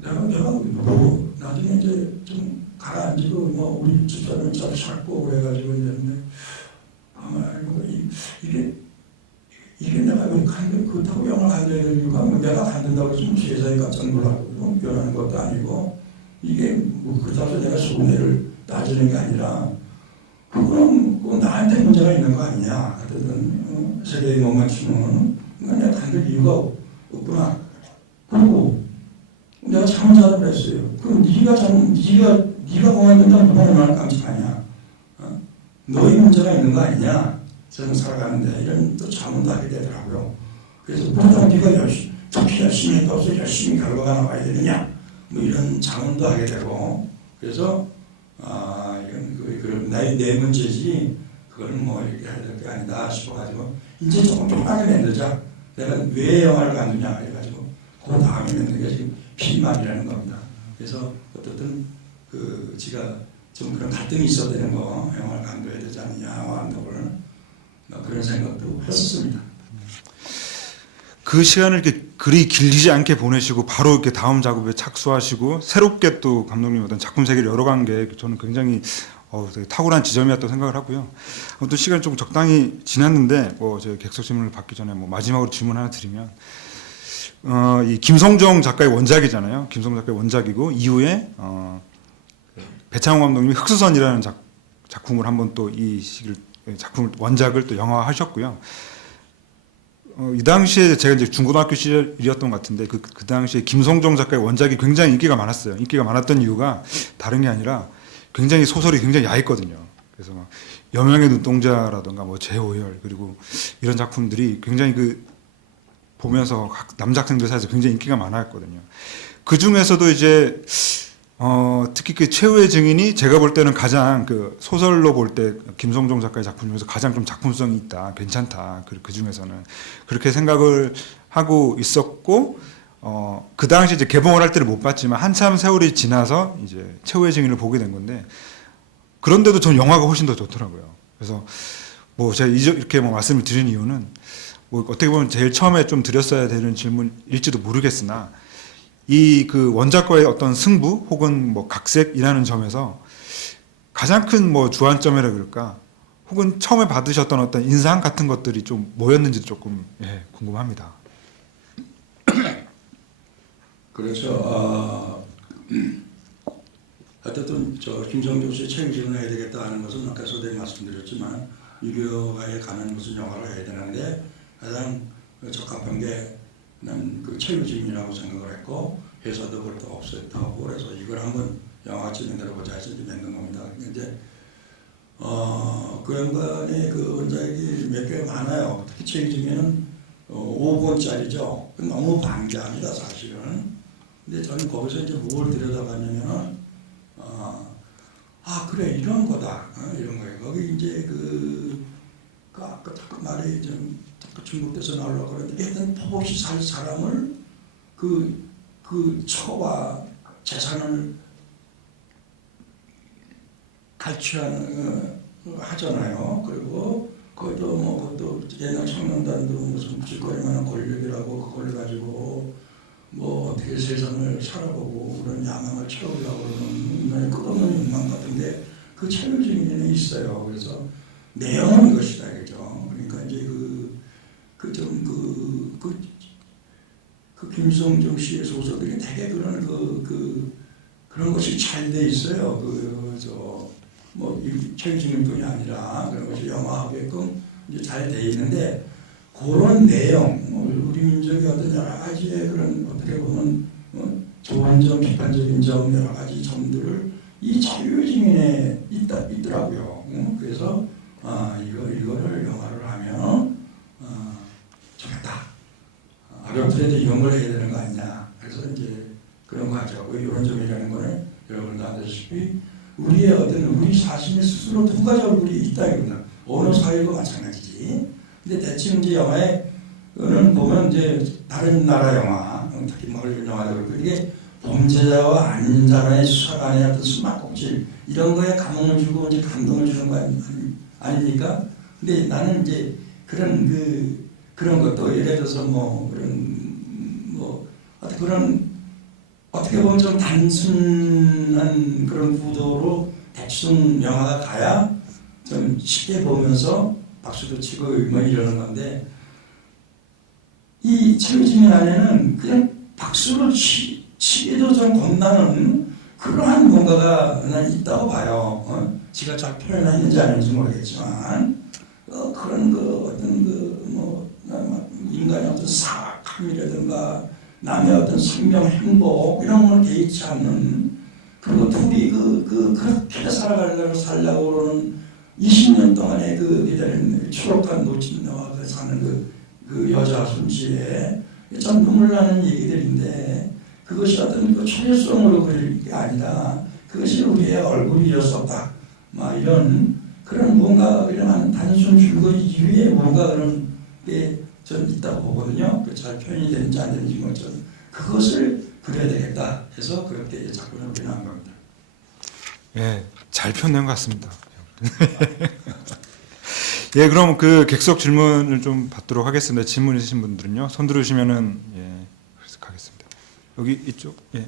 내가 뭐 나중에 이제 좀 가라앉히고 뭐 우리 집사람을 잘 찾고 그래가지고 이랬는데 아마 이게 내가 왜 그렇다고 영화를 간대야 될 이유가 뭐 내가 간다고 해서 세상이 깜짝 놀라고 변하는 것도 아니고 이게 뭐 그렇다고 해서 내가 속내를 따지는 게 아니라 그건 나한테 문제가 있는 거 아니냐. 하여튼 세계에 못 맞추는 건 내가 간댈 이유가 없구나. 그리고 내가 잘못 사람을 했어요. 그럼 네가 공안된다고 누가 얼마나 깜찍하냐. 너희 문제가 있는 거 아니냐. 저는 살아가는데 이런 또 자문도 하게 되더라고요. 그래서 보통 네가 특히 열심히 해서 열심히 결과가 나와야 되느냐. 뭐 이런 자문도 하게 되고 그래서 이건 내 문제지 그거는 뭐 이렇게 해야 될 게 아니다 싶어가지고 이제 조금 편하게 만들자. 내가 왜 영화를 간두냐 해가지고 그 다음에 만든 게 지금 피만이라는 겁니다. 그래서 어떻든 지가 좀 그런 갈등이 있어야 되는 거 영화를 간두어야 되지 않느냐 감독을 그런 생각도 했었습니다. 그 시간을 이렇게 그리 길지 않게 보내시고 바로 이렇게 다음 작업에 착수하시고 새롭게 또 감독님 어떤 작품 세계를 열어간 게 저는 굉장히 되게 탁월한 지점이었다고 생각을 하고요. 또 시간이 조금 적당히 지났는데 저희 객석 질문을 받기 전에 마지막으로 질문 하나 드리면 이 김성정 작가의 원작이잖아요. 김성정 작가의 원작이고 이후에 배창호 감독님이 흑수선이라는 작품을 한번 또 이 시기를 작품 원작을 또 영화화하셨고요. 이 당시에 제가 이제 중고등학교 시절이었던 것 같은데 그 당시에 김성정 작가의 원작이 굉장히 인기가 많았어요. 인기가 많았던 이유가 다른 게 아니라 굉장히 소설이 굉장히 야했거든요. 그래서 막 여명의 눈동자라든가 뭐 제오열 그리고 이런 작품들이 굉장히 보면서 남작생들 사이에서 굉장히 인기가 많았거든요. 그 중에서도 이제 특히 그 최후의 증인이 제가 볼 때는 가장 소설로 볼 때 김성종 작가의 작품 중에서 가장 좀 작품성이 있다, 괜찮다. 그 중에서는 그렇게 생각을 하고 있었고, 그 당시 이제 개봉을 할 때를 못 봤지만 한참 세월이 지나서 이제 최후의 증인을 보게 된 건데, 그런데도 전 영화가 훨씬 더 좋더라고요. 그래서 제가 이렇게 말씀을 드린 이유는 어떻게 보면 제일 처음에 좀 드렸어야 되는 질문일지도 모르겠으나. 이 원작과의 어떤 승부 혹은 각색이라는 점에서 가장 큰 주안점이라 그럴까 혹은 처음에 받으셨던 어떤 인상 같은 것들이 좀 뭐였는지도 조금 궁금합니다. 그렇죠. 어쨌든 김성종 씨의 책임을 해야 되겠다는 것은 아까도 내가 말씀드렸지만 유교가에 관한 무슨 영화를 해야 되는데 가장 적합한 게 난 최유진이라고 생각을 했고 회사도 그것도 없었다고 그래서 이걸 한번 영화같이 만들어보자 해서 이제 만든 겁니다. 이제 그 양반의 원작이 몇 개 많아요. 특히 최유진에는 5권짜리죠. 너무 방대합니다 사실은. 근데 저는 거기서 이제 뭘 들여다봤냐면 그래 이런 거다 이런 거예요. 거기 이제 아까 말이 좀 중국에서 나오려고 그러는데 일단 법 없이 살 사람을 그 처와 재산을 갈취하는 하잖아요. 그리고 그것도 그것도 옛날 청년단도 무슨 쥐거리만한 권력이라고 그걸 가지고 어떻게 세상을 살아보고 그런 야망을 채우려고 그러는 끝없는 욕망 같은데 그 채울 증인이 있어요. 그래서 내용은 이것이다 이거죠. 그러니까 이제 김성종 씨의 소설들이 되게 그런 그런 것이 잘 돼 있어요. 이 최유진뿐이 아니라 그런 것이 영화하게끔 이제 잘 돼 있는데 그런 내용, 우리 민족의 어떤 여러 가지의 그런 어떻게 보면 좋은 점, 비판적인 점 여러 가지 점들을 이 최유진에 있더라고요. 그래서 이거를 영화를 하면 좋겠다. 아병틀에도 이런 걸 해야 되는 거 아니냐. 그래서 이제 그런 거 하자고. 이런 점이라는 거는 여러분도 아시다시피 우리 자신의 스스로 두 가지 얼굴이 있다 이겁니다. 어느 사회도 마찬가지지. 근데 대충 이제 영화에 그거는 보면 이제 다른 나라 영화, 특히 멀리 영화도 그렇고 이게 범죄자와 아닌 자의 수사 간의 어떤 숨막꼭질 이런 거에 감흥을 주고 이제 감동을 주는 거 아닙니까? 근데 나는 이제 그런 것도 예를 들어서 뭐 그런 어떻게 보면 좀 단순한 그런 구도로 대충 영화가 가야 좀 쉽게 보면서 박수도 치고 뭐 이러는 건데 이 최유진의 안에는 그냥 박수를 치기도 좀 겁나는 그러한 뭔가가 난 있다고 봐요. 지가 잘 표현했는지 아닌지 모르겠지만 그런 어떤 인간의 어떤 사악함이라든가 남의 어떤 생명 행복 이런 걸 개의치 않는 그리고 둘이 그렇게 살려고 그러는 20년 동안의 기다린 추록한 노친네와 사는 그 여자 솜씨에 참 눈물 나는 얘기들인데 그것이 어떤 초래성으로 그릴 게 아니라 그것이 우리의 얼굴이었었다. 막 이런 그런 뭔가 그냥 단순 줄거리 이후에 뭔가 그런 게 전 있다고 보거든요. 잘 표현이 되는지 안 되는지 뭐 전 그것을 그려야 되겠다 해서 그렇게 작품을 그려한 겁니다. 예, 잘 표현된 것 같습니다. 예, 그럼 그 객석 질문을 좀 받도록 하겠습니다. 질문 있으신 분들은요, 손 들으시면은 예, 그래서 가겠습니다. 여기 이쪽, 예.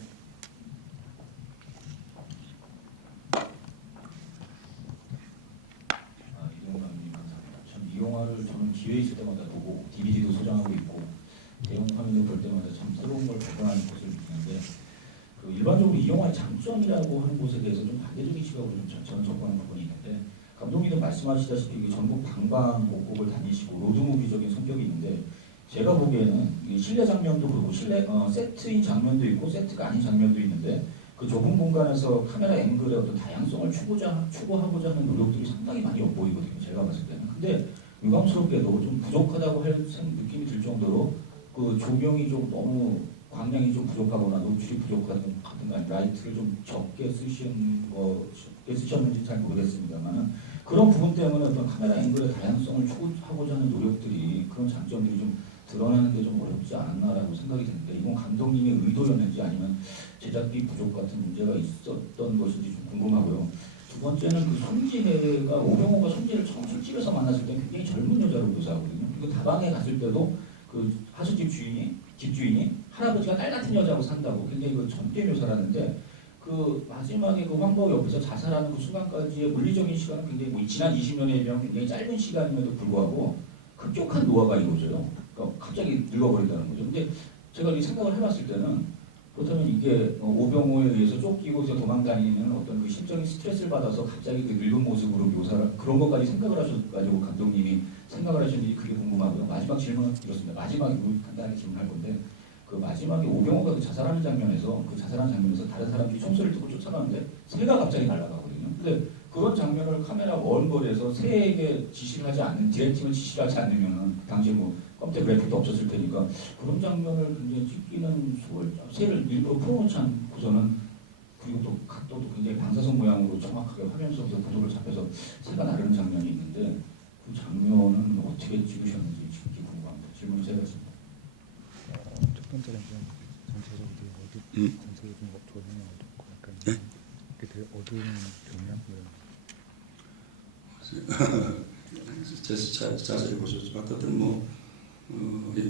이동남님 감사합니다. 참 이 영화를 저는 기회 있을 때마다 보고 DVD도 소장하고 있고 대형 화면을 볼 때마다 참 새로운 걸 발견하는 것을 느끼는데 일반적으로 이 영화의 장점이라고 하는 곳에 대해서 좀 반대적인 시각으로 좀 저는 접근하는 부분이 있는데 감독님도 말씀하시다시피 이게 전국 방방곡곡을 다니시고 로드무비적인 성격이 있는데 제가 보기에는 실내 장면도 그렇고 세트인 장면도 있고 세트가 아닌 장면도 있는데 그 좁은 공간에서 카메라 앵글의 어떤 다양성을 추구하고자 하는 노력들이 상당히 많이 엿보이거든요. 제가 봤을 때는. 근데 유감스럽게도 좀 부족하다고 할 느낌이 들 정도로 그 조명이 좀 너무 광량이 좀 부족하거나 노출이 부족하든가 라이트를 좀 적게 쓰셨는지 잘 모르겠습니다만 그런 부분 때문에 어떤 카메라 앵글의 다양성을 추구하고자 하는 노력들이 그런 장점들이 좀 드러나는 게 좀 어렵지 않았나라고 생각이 드는데 이건 감독님의 의도였는지 아니면 제작비 부족 같은 문제가 있었던 것인지 좀 궁금하고요. 두 번째는 그 손지혜가 오병호가 손지혜를 처음 술집에서 만났을 때 굉장히 젊은 여자로 묘사하거든요. 그리고 다방에 갔을 때도 그 하숙집 집주인이 할아버지가 딸 같은 여자하고 산다고 굉장히 그 젊게 묘사를 하는데 그 마지막에 그 황보 옆에서 자살하는 그 순간까지의 물리적인 시간은 굉장히 지난 20년에 비하면 굉장히 짧은 시간임에도 불구하고 급격한 노화가 이루어져요. 그러니까 갑자기 늙어버린다는 거죠. 근데 제가 이 생각을 해봤을 때는 그렇다면 이게 오병호에 의해서 쫓기고서 도망다니는 어떤 그 심적인 스트레스를 받아서 갑자기 그 늙은 모습으로 묘사를 그런 것까지 생각을 하셔가지고 감독님이 생각을 하셨는지 그게 궁금하고요. 마지막 질문은 이렇습니다. 마지막에 간단하게 질문할 건데 그 마지막에 오병호가 그 자살하는 장면에서 다른 사람들이 총소리를 듣고 쫓아가는데 새가 갑자기 날아가거든요. 근데 그런 장면을 카메라 먼 거리에서 새에게 지시를 하지 않는 디렉팅을 지시를 하지 않으면은 당시에 뭐 컴퓨터 그래픽도 없었을 테니까 그런 장면을 굉장히 찍기는 새를 일부러 풀어놓지 않고서는 그리고 또 각도도 굉장히 방사선 모양으로 정확하게 화면 속에서 구도를 잡혀서 새가 나르는 장면이 있는데 그 장면은 어떻게 찍으셨는지 깊이 궁금합니다. 질문 세 가지입니다. 첫 번째는 전체적으로 전체적으로 조명이 어둡고 약간 이렇게 되게 어두운 조명 자세히 보셨지만 어떤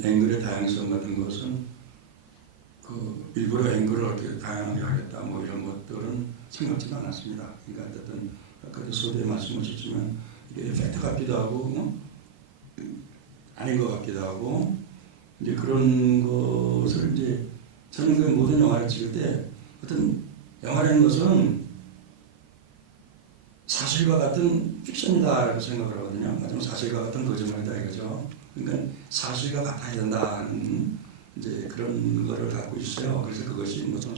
앵글의 다양성 같은 것은 일부러 앵글을 어떻게 다양하게 하겠다 이런 것들은 생각지도 않았습니다. 그러니까 어떤 아까도 소대에 말씀하셨지만 이게 에펙트 같기도 하고 아닌 것 같기도 하고 이제 그런 것을 이제 저는 그 모든 영화를 찍을 때 어떤 영화라는 것은 사실과 같은 픽션이다라고 생각을 하거든요. 마지막 사실과 같은 거짓말이다 이거죠. 그러니까 사실과 같아야 된다는 이제 그런 거를 갖고 있어요. 그래서 그것이 무슨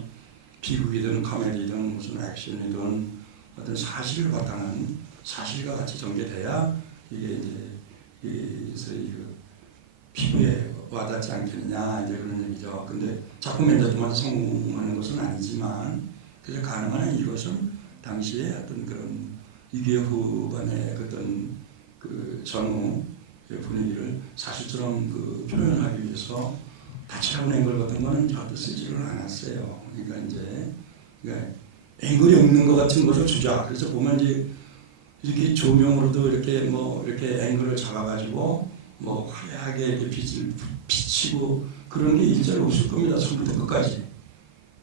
비극이든 코미디든 무슨 액션이든 어떤 사실을 바탕한 사실과 같이 전개돼야 이게 이제 피부에 와닿지 않겠느냐 이제 그런 얘기죠. 근데 작품 엔더트만 성공하는 것은 아니지만 그래서 가능한 한 이것은 당시에 어떤 그런 6.25 후반의 어떤 그 전후 분위기를 사실처럼 그 표현하기 위해서 다채로운 앵글 같은 거는 저도 쓰지를 않았어요. 그러니까 이제 그러니까 앵글이 없는 것 같은 것을 주자. 그래서 보면 이제 이렇게 조명으로도 이렇게 이렇게 앵글을 잡아가지고 화려하게 이렇게 빛을 비치고 그런 게 일절 없을 겁니다. 처음부터 끝까지.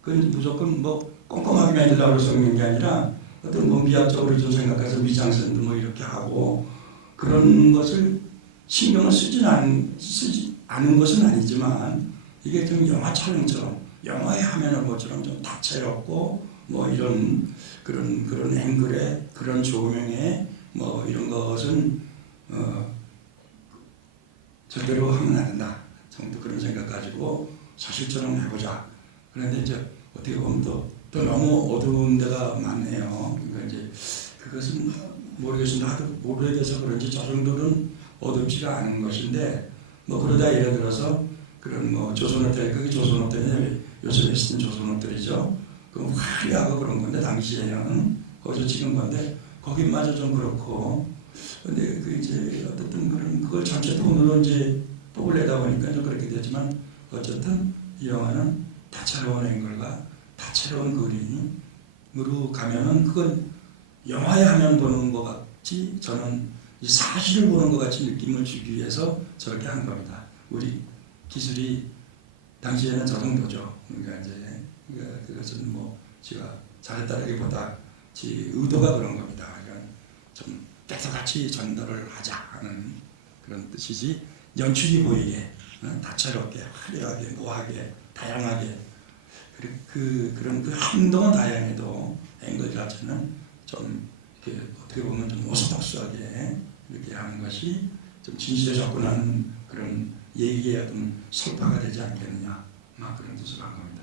그건 무조건 꼼꼼하게 만들려고 써있는 게 아니라 어떤 미학적으로 좀 생각해서 미장센도 이렇게 하고 그런 것을 신경을 쓰지 않은 것은 아니지만 이게 좀 영화 촬영처럼 영화의 화면을 것처럼 좀 다채롭고 이런 그런 앵글에 그런 조명에 이런 것은 제대로 하면 안 된다 정도 그런 생각 가지고 사실처럼 해보자. 그런데 이제 어떻게 보면 또 너무 어두운 데가 많네요. 그러니까 이제 그것은 모르겠습니다. 하도 오래돼서 그런지 저 정도는 어둡지가 않은 것인데 그러다 예를 들어서 그런 조선호텔 그게 조선호텔이 요즘에 쓰는 조선호텔이죠. 그 화려하고 그런 건데 당시에는 거기서 찍은 건데 거기마저 좀 그렇고 근데 그 이제 어쨌든 그걸 전체 돈으로 이제 뽑을 내다 보니까 좀 그렇게 되지만 어쨌든 이 영화는 다채로운 앵글과 다채로운 그림으로 가면은 그건 영화의 화면 보는 것 같이 저는 사실을 보는 것 같이 느낌을 주기 위해서 저렇게 한 겁니다. 우리 기술이 당시에는 저 정도죠. 그러니까 이제 그것은 제가 잘했다라기보다 제 의도가 그런 겁니다. 그러니까 좀 깨끗이 전달을 하자 하는 그런 뜻이지 연출이 보이게 다채롭게 화려하게 모하게 다양하게 그런 그 행동은 다양해도 앵글 자체는 좀 이렇게 어떻게 보면 좀 오소독스하게 이렇게 하는 것이 좀 진실에 접근하는 그런 얘기의 어떤 설파가 되지 않겠느냐 그런 뜻으로 한 겁니다.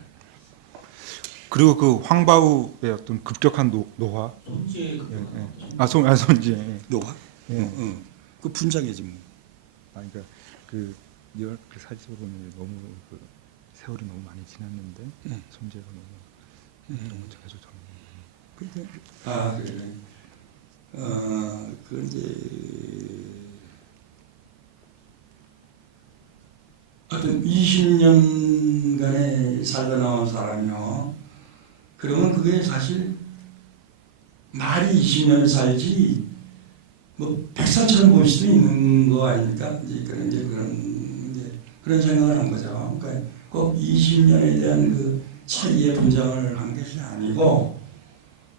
그리고 그 황바우의 어떤 급격한 노화. 손재 손재. 노화? 그 분장이지 뭐. 그러니까 그 사진으로 보면 너무 그 세월이 너무 많이 지났는데 손재가 너무 계속 그 이제 어떤 20년간에 살다 나온 사람이요. 그러면 그게 사실 말이 20년을 살지 100살처럼 보일 수도 있는 거 아닙니까? 이제 그런 생각을 한 거죠. 그러니까 꼭 20년에 대한 그 차이의 분장을 한 것이 아니고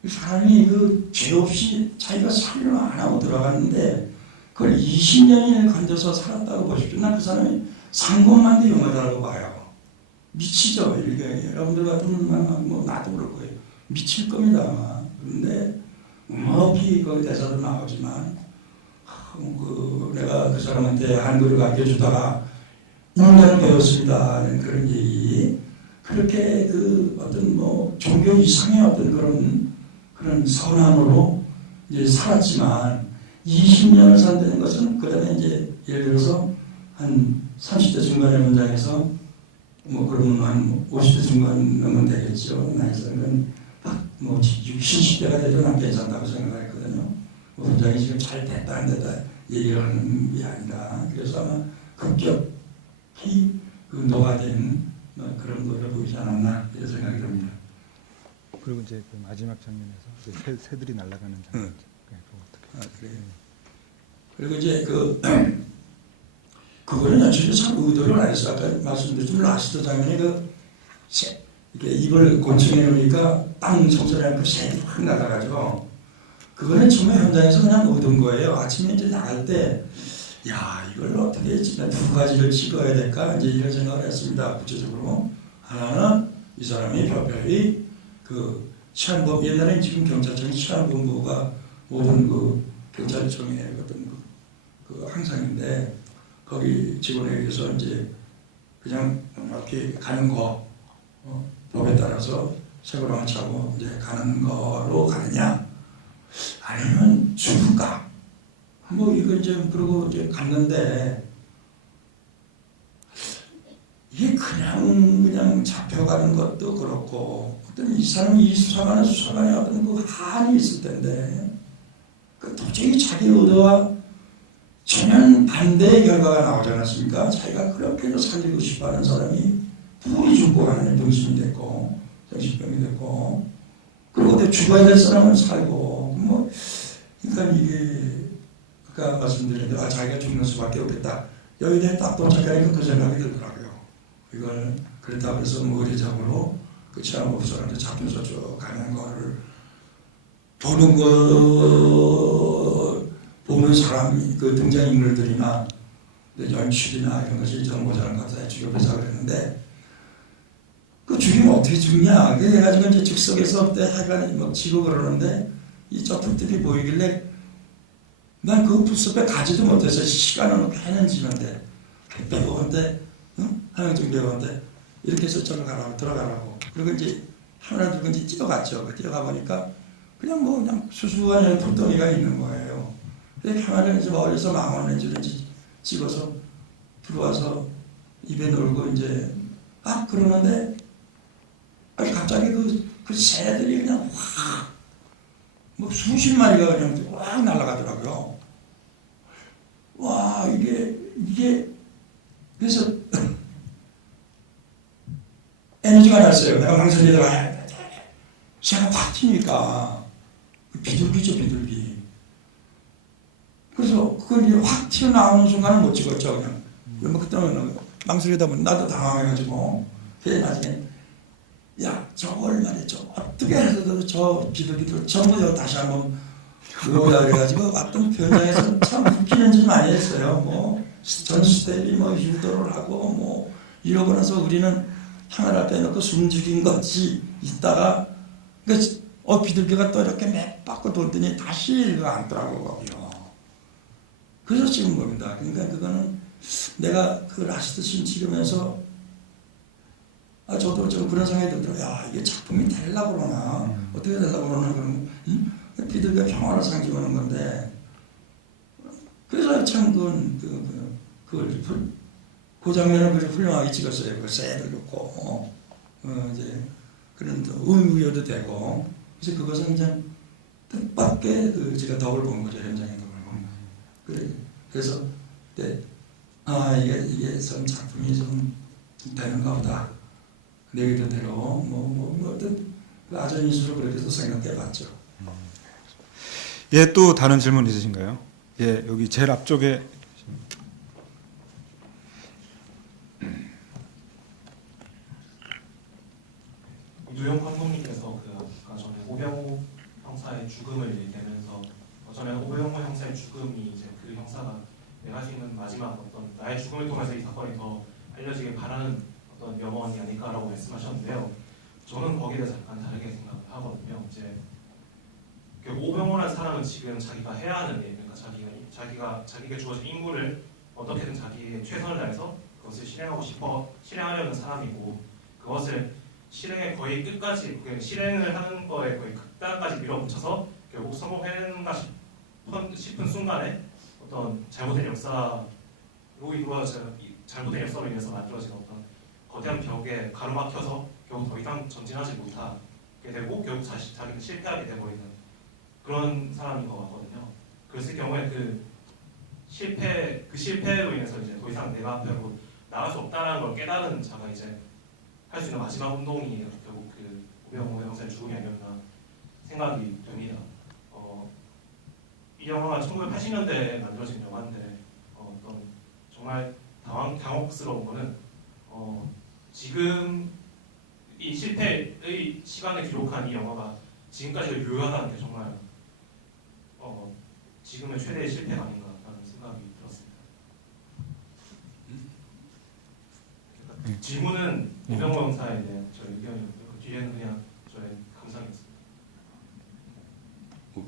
사람이 그 죄 없이 자기가 살인을 안 하고 들어갔는데 그걸 20년을 건져서 살았다고 보십시오. 난 그 사람이 상고만도 영화다라고 봐요. 미치죠. 이렇게 여러분들 같으면 나도 그럴 거예요. 미칠 겁니다. 그런데 음악이 거기 대사도 나오지만 내가 그 사람한테 한글을 가르쳐주다가 인간을 배웠습니다. 그런 얘기. 그렇게 그 어떤 종교 이상의 어떤 그런 선함으로 이제 살았지만 20년을 산다는 것은 그 다음에 이제 예를 들어서 한 30대 중반의 문장에서 그러면 한 50대 중반 넘으면 되겠죠. 나이에서는 60, 70대가 돼도 난 괜찮다고 생각했거든요. 문장이 지금 잘 됐다 안 됐다 얘기를 하는 게 아니라 그래서 아마 급격히 그 노화된 그런 거를 보이지 않았나 이런 생각이 듭니다. 그리고 이제 그 마지막 장면에서 이제 새들이 날아가는 장면. 그래요. 그리고 이제 그거는 연출이 참 의도를 안 했어. 아까 말씀드렸지만 라스트 장면에 이렇게 입을 곤충해 놓으니까 땅 청소를 하고 새들이 확 날아가죠. 그거는 정말 현장에서 그냥 얻은 거예요. 아침에 이제 나갈 때, 이걸 어떻게 찍나, 두 가지를 찍어야 될까? 이제 이런 생각을 했습니다. 구체적으로. 하나는 이 사람이 별별히 치안본, 옛날에 지금 경찰청이 치안본부가 모든 경찰청의 어떤 항상인데, 거기 직원에 의해서 이제 그냥 이렇게 가는 거, 법에 따라서 세고랑을 차고 이제 가는 거로 가느냐, 아니면 죽을까? 이거 이제 그러고 이제 갔는데 이게 그냥 잡혀가는 것도 그렇고 어떤 이 사람이 이 수사관의 어떤 그 한이 있을 텐데 도저히 자기 의도와 전혀 반대의 결과가 나오지 않았습니까? 자기가 그렇게 살리고 싶어하는 사람이 불이 죽고 하나님 정신이 됐고 정신병이 됐고 그리고 내 죽어야 될 사람은 살고 뭐 그러니까 이게 아까 말씀드린 대로 자기가 죽는 수밖에 없겠다. 여기에 딱 도착하니까 그 생각이 들더라고요. 이걸 그렇다고 해서 뭐 의례적으로 그 체험업소한테 잡혀서 쭉 가는 거를 보는 사람이 그 등장인물들이나 연출이나 이런 것이 저는 모자란 것 같아요. 죽여보자 그랬는데 그 죽이면 어떻게 죽냐? 그래가지고 이제 즉석에서 때 하여간 막 치고 그러는데 이 저풀들이 보이길래 난 그 풀숲에 가지도 못해서 시간은 꽤는 지는데 백배고한테 한영중 배우한테 이렇게 해서 저를 가라고 들어가라고 그리고 이제 하나 두고 이제 뛰어갔죠. 뛰어가 보니까 그냥 뭐 그냥 수수한 풀덩이가 있는 거예요. 그래서 평화를 이제 멀리서 망원렌즈를 찍어서 들어와서 입에 넣고 이제 그러는데 갑자기 그 새들이 그냥 확 뭐 수십 마리가 그냥 확 날아가더라고요. 와 이게 그래서 에너지가 났어요. 내가 망설이다가 새가 탁 튀니까 비둘기죠 비둘기. 그래서 그걸 이제 확 튀어나오는 순간은 못 찍었죠. 그냥 뭐 그때는 망설이다 보니 나도 당황해가지고 그래 나중에 야 저걸 말이죠 어떻게 해서도 저 비둘기들 전부 다시 한번 들어오라 그래가지고 어떤 현장에서 참 웃기는 짓 많이 했어요. 뭐 전 스텝이 뭐 유도를 하고 뭐 이러고 나서 우리는 카메라 빼놓고 숨죽인 것이 있다가 비둘기가 또 이렇게 몇 바퀴 돌더니 다시 이거 앉더라고요. 그래서 찍은 겁니다. 그러니까 그거는 내가 그 라스트 씬 찍으면서 저도 그런 생각이 들더라고요. 야 이게 작품이 되려고 그러나 어떻게 되려고 그러나 그러면 비둘기가 평화를 상징하는 건데 그래서 참 그 장면을 그렇게 훌륭하게 찍었어요. 그 새들 놓고 이제 그런 의미도 되고 그래서 그것은 그냥 뜻밖의 제가 덕을 본 거죠. 현장의 덕을 본 거. 그래서 네, 이게 좀 작품이 좀 되는가 보다. 내 의도대로 어떤 아전인수로 그렇게 또 생각해봤죠. 예, 또 다른 질문 있으신가요? 예, 여기 제일 앞쪽에 유영 감독님께서 아까 전에 오병호 형사의 죽음을 얘기하면서 전에 오병호 형사의 죽음이 이제 그 형사가 내가 지는 마지막 어떤 나의 죽음을 통해서 이 사건이 더 알려지길 바라는 어떤 명언이 아닐까라고 말씀하셨는데요. 저는 거기에 대해서 약간 다르게 생각을 하거든요. 이제 그 오병호라는 사람은 지금 자기가 해야 하는 일, 그러니까 자기에게 주어진 임무를 어떻게든 자기의 최선을 다해서 그것을 실행하려는 사람이고 그것을 실행의 거의 끝까지 실행을 하는 거에 거의 극단까지 밀어붙여서 결국 성공했는가 싶은 순간에 어떤 잘못된 역사로 인해서 만들어진 어떤 거대한 벽에 가로막혀서 결국 더 이상 전진하지 못하게 되고 결국 자기는 실패하게 되버리는 그런 사람인 것 같거든요. 그랬을 경우에 그 실패로 인해서 이제 더 이상 내가 앞으로 나갈 수 없다는 걸 깨달은 자가 이제 할 수 있는 마지막 운동이 결국 그 오병호 형사의 죽음이 아니었나 생각이 됩니다. 이 영화가 1980년대에 만들어진 영화인데 어떤 정말 당혹스러운 거는 지금 이 실패의 시간을 기록한 이 영화가 지금까지도 유효하다는 게 정말 지금의 최대의 실패가 아닌가라는 생각이 들었습니다. 질문은 오병호 형사에 대한 저의 의견이고요. 그 뒤에는 그냥 저의 감상이었습니다.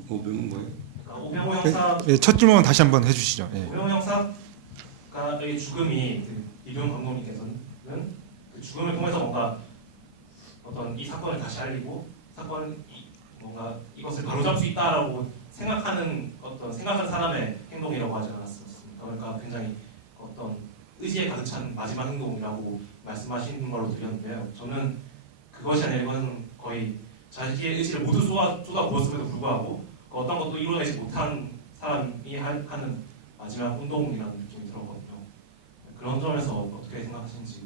오병은 뭐예요? 그러니까 오병호 형사 예, 첫 질문 다시 한번 해주시죠. 예. 오병호 형사의 죽음이 이병 감독님께서는 그 죽음을 통해서 뭔가 어떤 이 사건을 다시 알리고 뭔가 이것을 바로잡을 수 있다라고 생각하는 사람의 행동이라고 하지 않았습니까? 그러니까 굉장히 어떤 의지에 가득 찬 마지막 행동이라고 말씀하시는 걸로 들렸는데요. 저는 그것이 아니라 이거는 거의 자기의 의지를 모두 쏟아부었음에도 불구하고 어떤 것도 이루어내지 못한 사람이 하는 마지막 운동이라는 느낌. 그런 점에서 어떻게 생각하시는지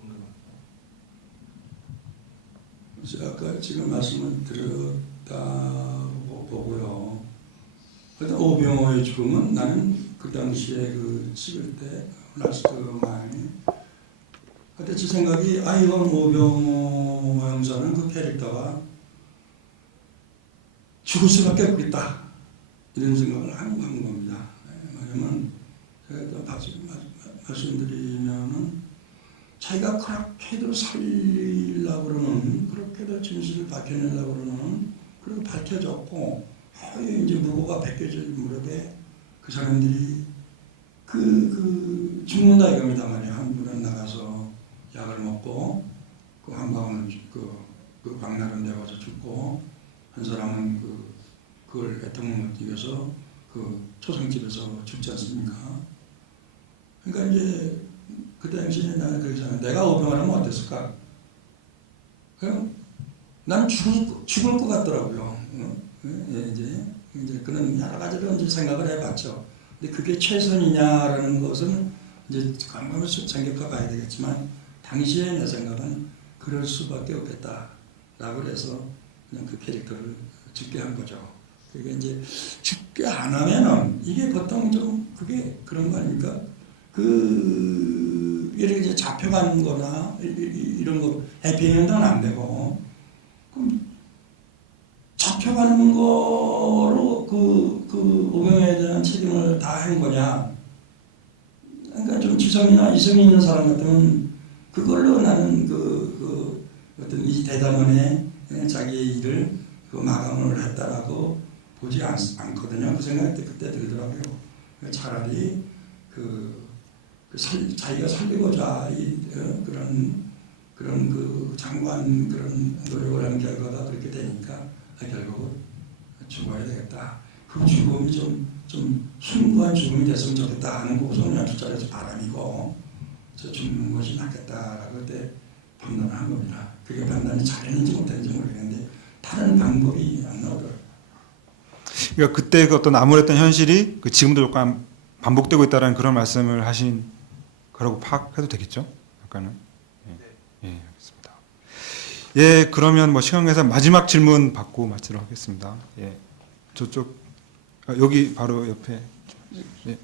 궁금합니다. 아까 지금 말씀을 들었다고 보고요. 일단 오병호의 죽음은 나는 그 당시에 그 찍을 때 라스트 마음이 그때 제 생각이 이건 오병호 형사는 그 캐릭터가 죽을 수밖에 없겠다 이런 생각을 한 겁니다. 왜냐면 제가 또 말씀드리면은 자기가 그렇게도 살리려고 그러는 그렇게도 진실을 밝혀내려고 그러는 그리고 밝혀졌고 이제 무고가 벗겨질 무렵에 그 사람들이 죽는다 이겁니다 말이야. 한 분은 나가서 약을 먹고 그 한 방은 그 광날은 내가서 죽고 한 사람은 그걸 애통을 못 이겨서 그 초상집에서 죽지 않습니까? 그러니까 이제 그 당시에 나는 그렇게 생각해. 내가 오병하면 어땠을까? 난 죽을 것 같더라고요. 이제 그런 여러 가지로 이제 생각을 해봤죠. 근데 그게 최선이냐라는 것은 이제 한번 생각해 봐야 되겠지만 당시에 내 생각은 그럴 수밖에 없겠다라고 해서 그냥 그 캐릭터를 죽게 한 거죠. 그게 이제 죽게 안 하면은 이게 보통 좀 그게 그런 거 아닙니까? 예를 이제 잡혀가는 거나 이런 거 해피엔딩은 안 되고 그럼 잡혀가는 거로 그 오병에 대한 책임을 다 한 거냐? 그러니까 좀 지성이나 이성이 있는 사람 같으면 그걸로 나는 어떤 이 대담원의 자기의 일을 마감을 했다라고 보지 않거든요. 그 생각이 그때 들더라고요. 차라리 자기가 살리고자 그런 그 장관 그런 노력을 하는 결과가 그렇게 되니까 결국 죽어야 되겠다. 그 죽음이 좀 숭고한 죽음이 됐으면 좋겠다 하는 고소는 연출자에서 바람이고 저 죽는 것이 낫겠다라고 그때 판단을 한 겁니다. 그게 판단이 잘했는지 못했는지 모르겠는데 다른 방법이 안 나오더라고요. 그러니까 그때 그 어떤 암울했던 현실이 지금도 약간 반복되고 있다는 그런 말씀을 하신 거라고 파악해도 되겠죠? 약간은. 예, 알겠습니다. 예, 그러면 뭐 시간 관계상 마지막 질문 받고 마치도록 하겠습니다. 예, 저쪽 여기 바로 옆에. 예.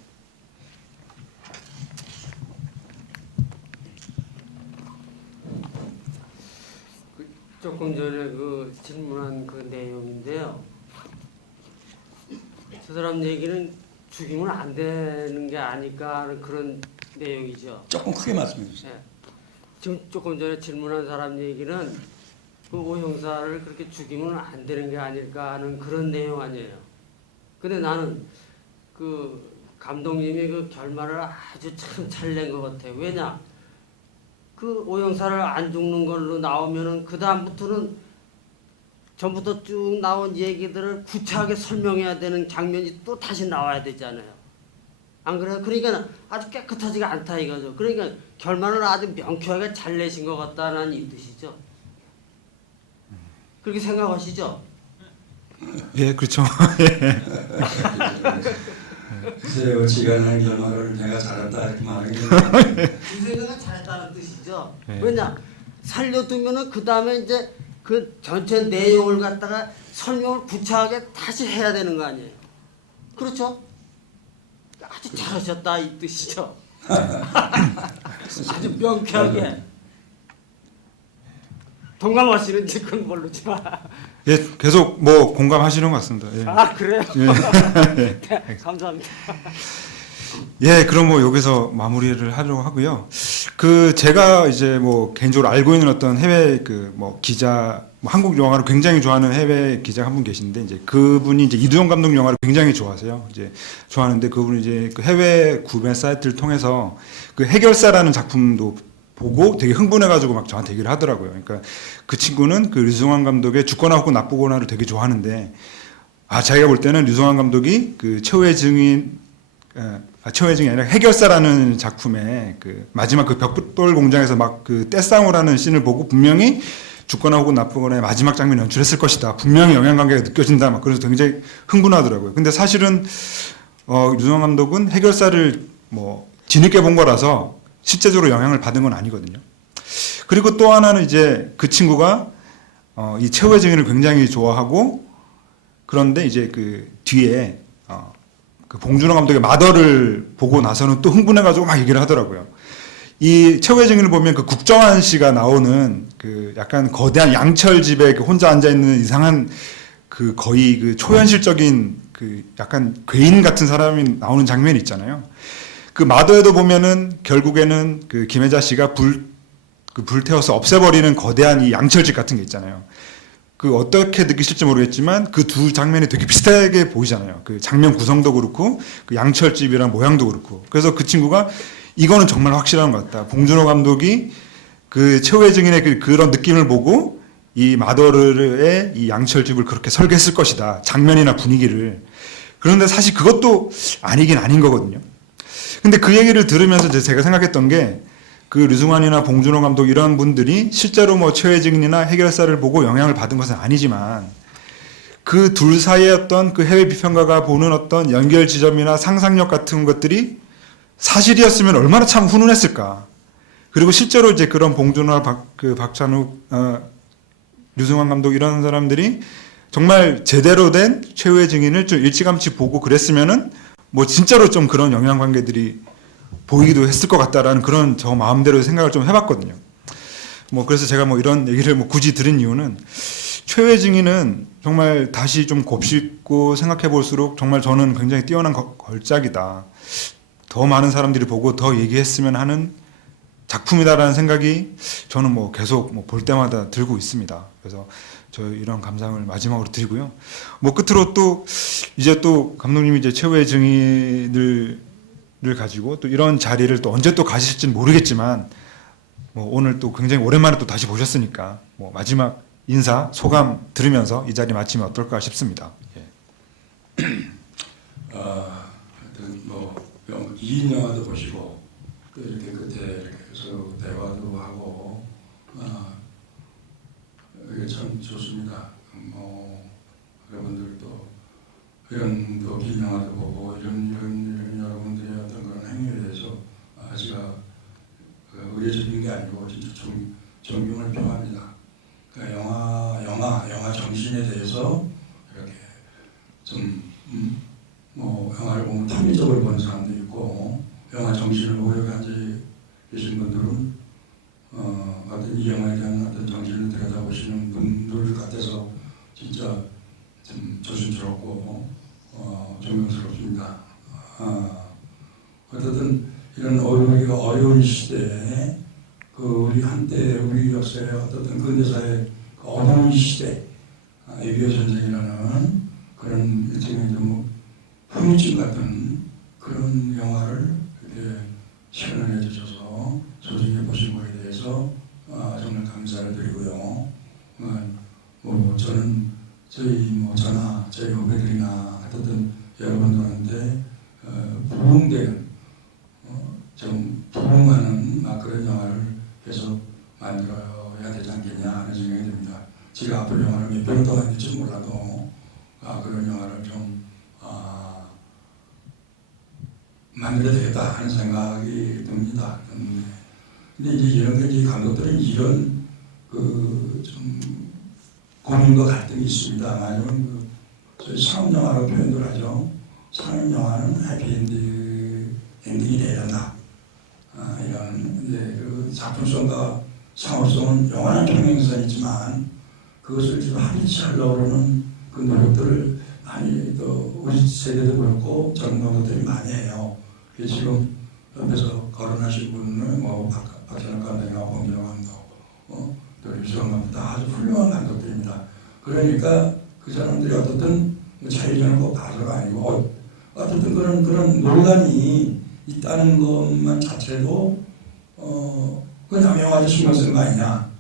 조금 전에 그 질문한 그 내용인데요. 저 사람 얘기는 죽이면 안 되는 게 아닐까 하는 그런 내용이죠. 조금 크게 말씀해 주세요. 네. 지금 조금 전에 질문한 사람 얘기는 그 오 형사를 그렇게 죽이면 안 되는 게 아닐까 하는 그런 내용 아니에요. 근데 나는 그 감독님이 그 결말을 아주 참 잘 낸 것 같아요. 왜냐? 그 오 형사를 안 죽는 걸로 나오면은 그 다음부터는 전부터 쭉 나온 얘기들을 구체하게 설명해야 되는 장면이 또 다시 나와야 되잖아요. 안 그래요? 그러니까 아주 깨끗하지가 않다 이거죠. 그러니까 결말을 아주 명쾌하게 잘 내신 것 같다는 이 뜻이죠. 그렇게 생각하시죠? 예, 그렇죠. 글쎄요, 지간한 결말을 내가 잘했다 이렇게 말하는 게 그 생각은 잘했다는 뜻이죠. 네. 왜냐? 살려두면은 그 다음에 이제 그 전체 내용을 갖다가 설명을 구체하게 다시 해야 되는 거 아니에요? 그렇죠? 아주 잘하셨다 이 뜻이죠. 아주 명쾌하게. 동감하시는지 그건 모르지만. 예, 계속 뭐 공감하시는 것 같습니다. 예. 아 그래요? 예. 네, 감사합니다. 예, 그럼 뭐 여기서 마무리를 하려고 하고요. 제가 이제 뭐 개인적으로 알고 있는 어떤 해외 뭐 기자, 뭐 한국 영화를 굉장히 좋아하는 해외 기자 한 분 계신데 이제 그분이 이제 이두영 감독 영화를 굉장히 좋아하세요. 이제 좋아하는데 그분이 이제 그 해외 구매 사이트를 통해서 그 해결사라는 작품도 보고 되게 흥분해가지고 막 저한테 얘기를 하더라고요. 그러니까 그 친구는 그 류승환 감독의 죽거나 혹은 나쁘거나를 되게 좋아하는데 자기가 볼 때는 류승환 감독이 그 최후의 증인이 아니라 해결사라는 작품의 그 마지막 그 벽돌 공장에서 막 그 떼싸움을 하는 씬을 보고 분명히 죽거나 혹은 나쁘거나의 마지막 장면을 연출했을 것이다. 분명히 영향관계가 느껴진다. 막 그래서 굉장히 흥분하더라고요. 근데 사실은 류승환 감독은 해결사를 뭐 뒤늦게 본 거라서 실제적으로 영향을 받은 건 아니거든요. 그리고 또 하나는 이제 그 친구가 이 최후의 증인을 굉장히 좋아하고 그런데 이제 그 뒤에 그 봉준호 감독의 마더를 보고 나서는 또 흥분해가지고 막 얘기를 하더라고요. 이 최후의 증인을 보면 그 국정환 씨가 나오는 그 약간 거대한 양철 집에 그 혼자 앉아 있는 이상한 그 거의 그 초현실적인 그 약간 괴인 같은 사람이 나오는 장면이 있잖아요. 그 마더에도 보면은 결국에는 그 김혜자 씨가 불태워서 없애버리는 거대한 이 양철집 같은 게 있잖아요. 그 어떻게 느끼실지 모르겠지만 그 두 장면이 되게 비슷하게 보이잖아요. 그 장면 구성도 그렇고 그 양철집이랑 모양도 그렇고. 그래서 그 친구가 이거는 정말 확실한 것 같다. 봉준호 감독이 그 최후의 증인의 그런 느낌을 보고 이 마더르의 이 양철집을 그렇게 설계했을 것이다. 장면이나 분위기를. 그런데 사실 그것도 아니긴 아닌 거거든요. 근데 그 얘기를 들으면서 제가 생각했던 게 그 류승환이나 봉준호 감독 이런 분들이 실제로 뭐 최후의 증인이나 해결사를 보고 영향을 받은 것은 아니지만 그 둘 사이의 어떤 그 해외 비평가가 보는 어떤 연결 지점이나 상상력 같은 것들이 사실이었으면 얼마나 참 훈훈했을까. 그리고 실제로 이제 그런 봉준호나 박찬욱, 류승환 감독 이런 사람들이 정말 제대로 된 최후의 증인을 좀 일찌감치 보고 그랬으면은 뭐 진짜로 좀 그런 영향 관계들이 보이기도 했을 것 같다라는 그런 저 마음대로 생각을 좀 해봤거든요. 뭐 그래서 제가 뭐 이런 얘기를 뭐 굳이 드린 이유는 최후의 증인은 정말 다시 좀 곱씹고 생각해 볼수록 정말 저는 굉장히 뛰어난 걸작이다. 더 많은 사람들이 보고 더 얘기했으면 하는 작품이다라는 생각이 저는 뭐 계속 뭐 볼 때마다 들고 있습니다. 그래서 저 이런 감상을 마지막으로 드리고요. 뭐 끝으로 또 이제 또 감독님이 이제 최후의 증인을 가지고 또 이런 자리를 또 언제 또 가실지는 모르겠지만 뭐 오늘 또 굉장히 오랜만에 또 다시 보셨으니까 뭐 마지막 인사 소감 들으면서 이 자리 마치면 어떨까 싶습니다. 예. 하여튼 뭐 2인 영화도 보시고 또 이렇게 끝에 이렇게 해서 대화도 하고 이게 참 좋습니다. 뭐 여러분들도 이런 또 긴 영화도 보고 이런 여러분들의 어떤 그런 행위에 대해서 제가 의례적인 게 아니고 진짜 존경을 표합니다. 그러니까 영화 정신에 대해서 이렇게 좀 뭐 영화를 보면 탐미적으로 보는 사람도 있고 영화 정신을 오래 앉아 계신 분들은 어떤 이 영화에 대한 어떤 정신을 들여다보시는 분들 같아서 진짜 좀 조심스럽고 존경스럽습니다. 어쨌든 이런 우리가 어려운 시대에 그 우리 한때 우리 역사의 어떤 근대사의 그 어려운 시대 6.25 전쟁이라는 그런 일종의 좀 후유증 같은 그런 영화를 이렇게 시연을 해주셔서 소중히 보신 거에 대해서 정말 감사를 드리고요. 뭐 저는 저나 저희 후배들이나 어떤 여러분들한테 부흥되는 좀 부흥하는 그런 영화를 계속 만들어야 되지 않겠냐 하는 생각이 듭니다. 제가 앞으로 영화를 몇 편 더 할지 몰라도 그런 영화를 좀 만들어야 되겠다 하는 생각이 듭니다. 근데 이제 이런 감독들은 이런 좀 고민과 갈등이 있습니다. 아니면 저희 상업 영화로 표현을 하죠. 상업 영화는 해피엔딩이 돼야 된다. 이런 그 작품성과 상업성은 영원한 평행선이지만 그것을 지금 합의치 하려고 하는 그 노력들을 많이 또 우리 세대도 그렇고 젊은 감독들이 많이 해요. 지금 옆에서 거론하신 분은 뭐 박찬욱 감독이나 봉준호 감독, 또 류승환 감독 다 아주 훌륭한 감독들입니다. 그러니까 그 사람들이 어떻든 자유전을 꼭 가서가 아니고 어쨌든 그런 논란이 있다는 것만 자체도 그 남의 영화에 신경 쓰는 거 아니냐.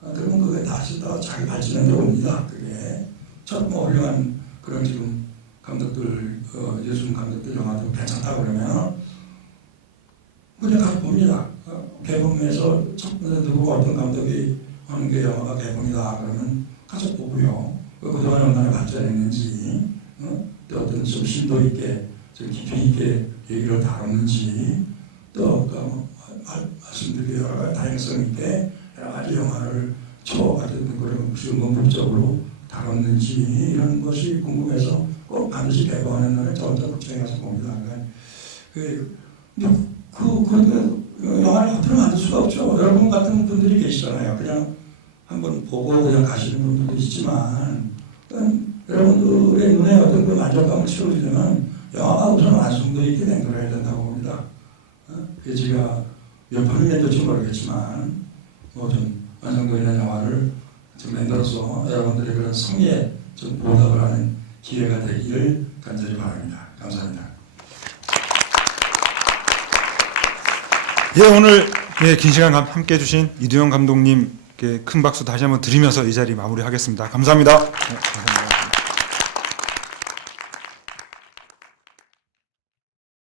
그러면 그게 다시 또 자기 발전에 옵니다. 그게 첫 훌륭한 그런 지금 감독들 예술 감독들 영화도 괜찮다 그러면 그냥 가서 봅니다. 개봉해서 첫 번째 누구 어떤 감독이 하는 게 영화가 개봉이다 그러면 가서 보고요. 그동안 얼마나 발전했는지 또 어떤 좀 심도 있게 좀 깊이 있게 얘기를 다뤘는지 또 다양성 있게 여러 가지 영화를 어떤 그런 무슨 문법적으로 다뤘는지 이런 것이 궁금해서 꼭 반드시 개봉하는 날에 저 혼자 극장에 가서 봅니다. 그 영화를 어떻게 만들 수가 없죠. 여러분 같은 분들이 계시잖아요. 그냥 한번 보고 그냥 가시는 분들도 있지만 여러분들의 눈에 어떤 그 만족감을 채우려면 영화가 우선 완성도 있게 만들어야 된다고 봅니다. 그게 제가 몇 번을 만들지 모르겠지만 좀 완성도 있는 영화를 좀 만들어서 여러분들의 그런 성의에 좀 보답을 하는 기회가 되기를 간절히 바랍니다. 감사합니다. 예, 오늘 긴 시간 함께 해주신 이두영 감독님께 큰 박수 다시 한번 드리면서 이 자리 마무리하겠습니다. 감사합니다. 네, 감사합니다.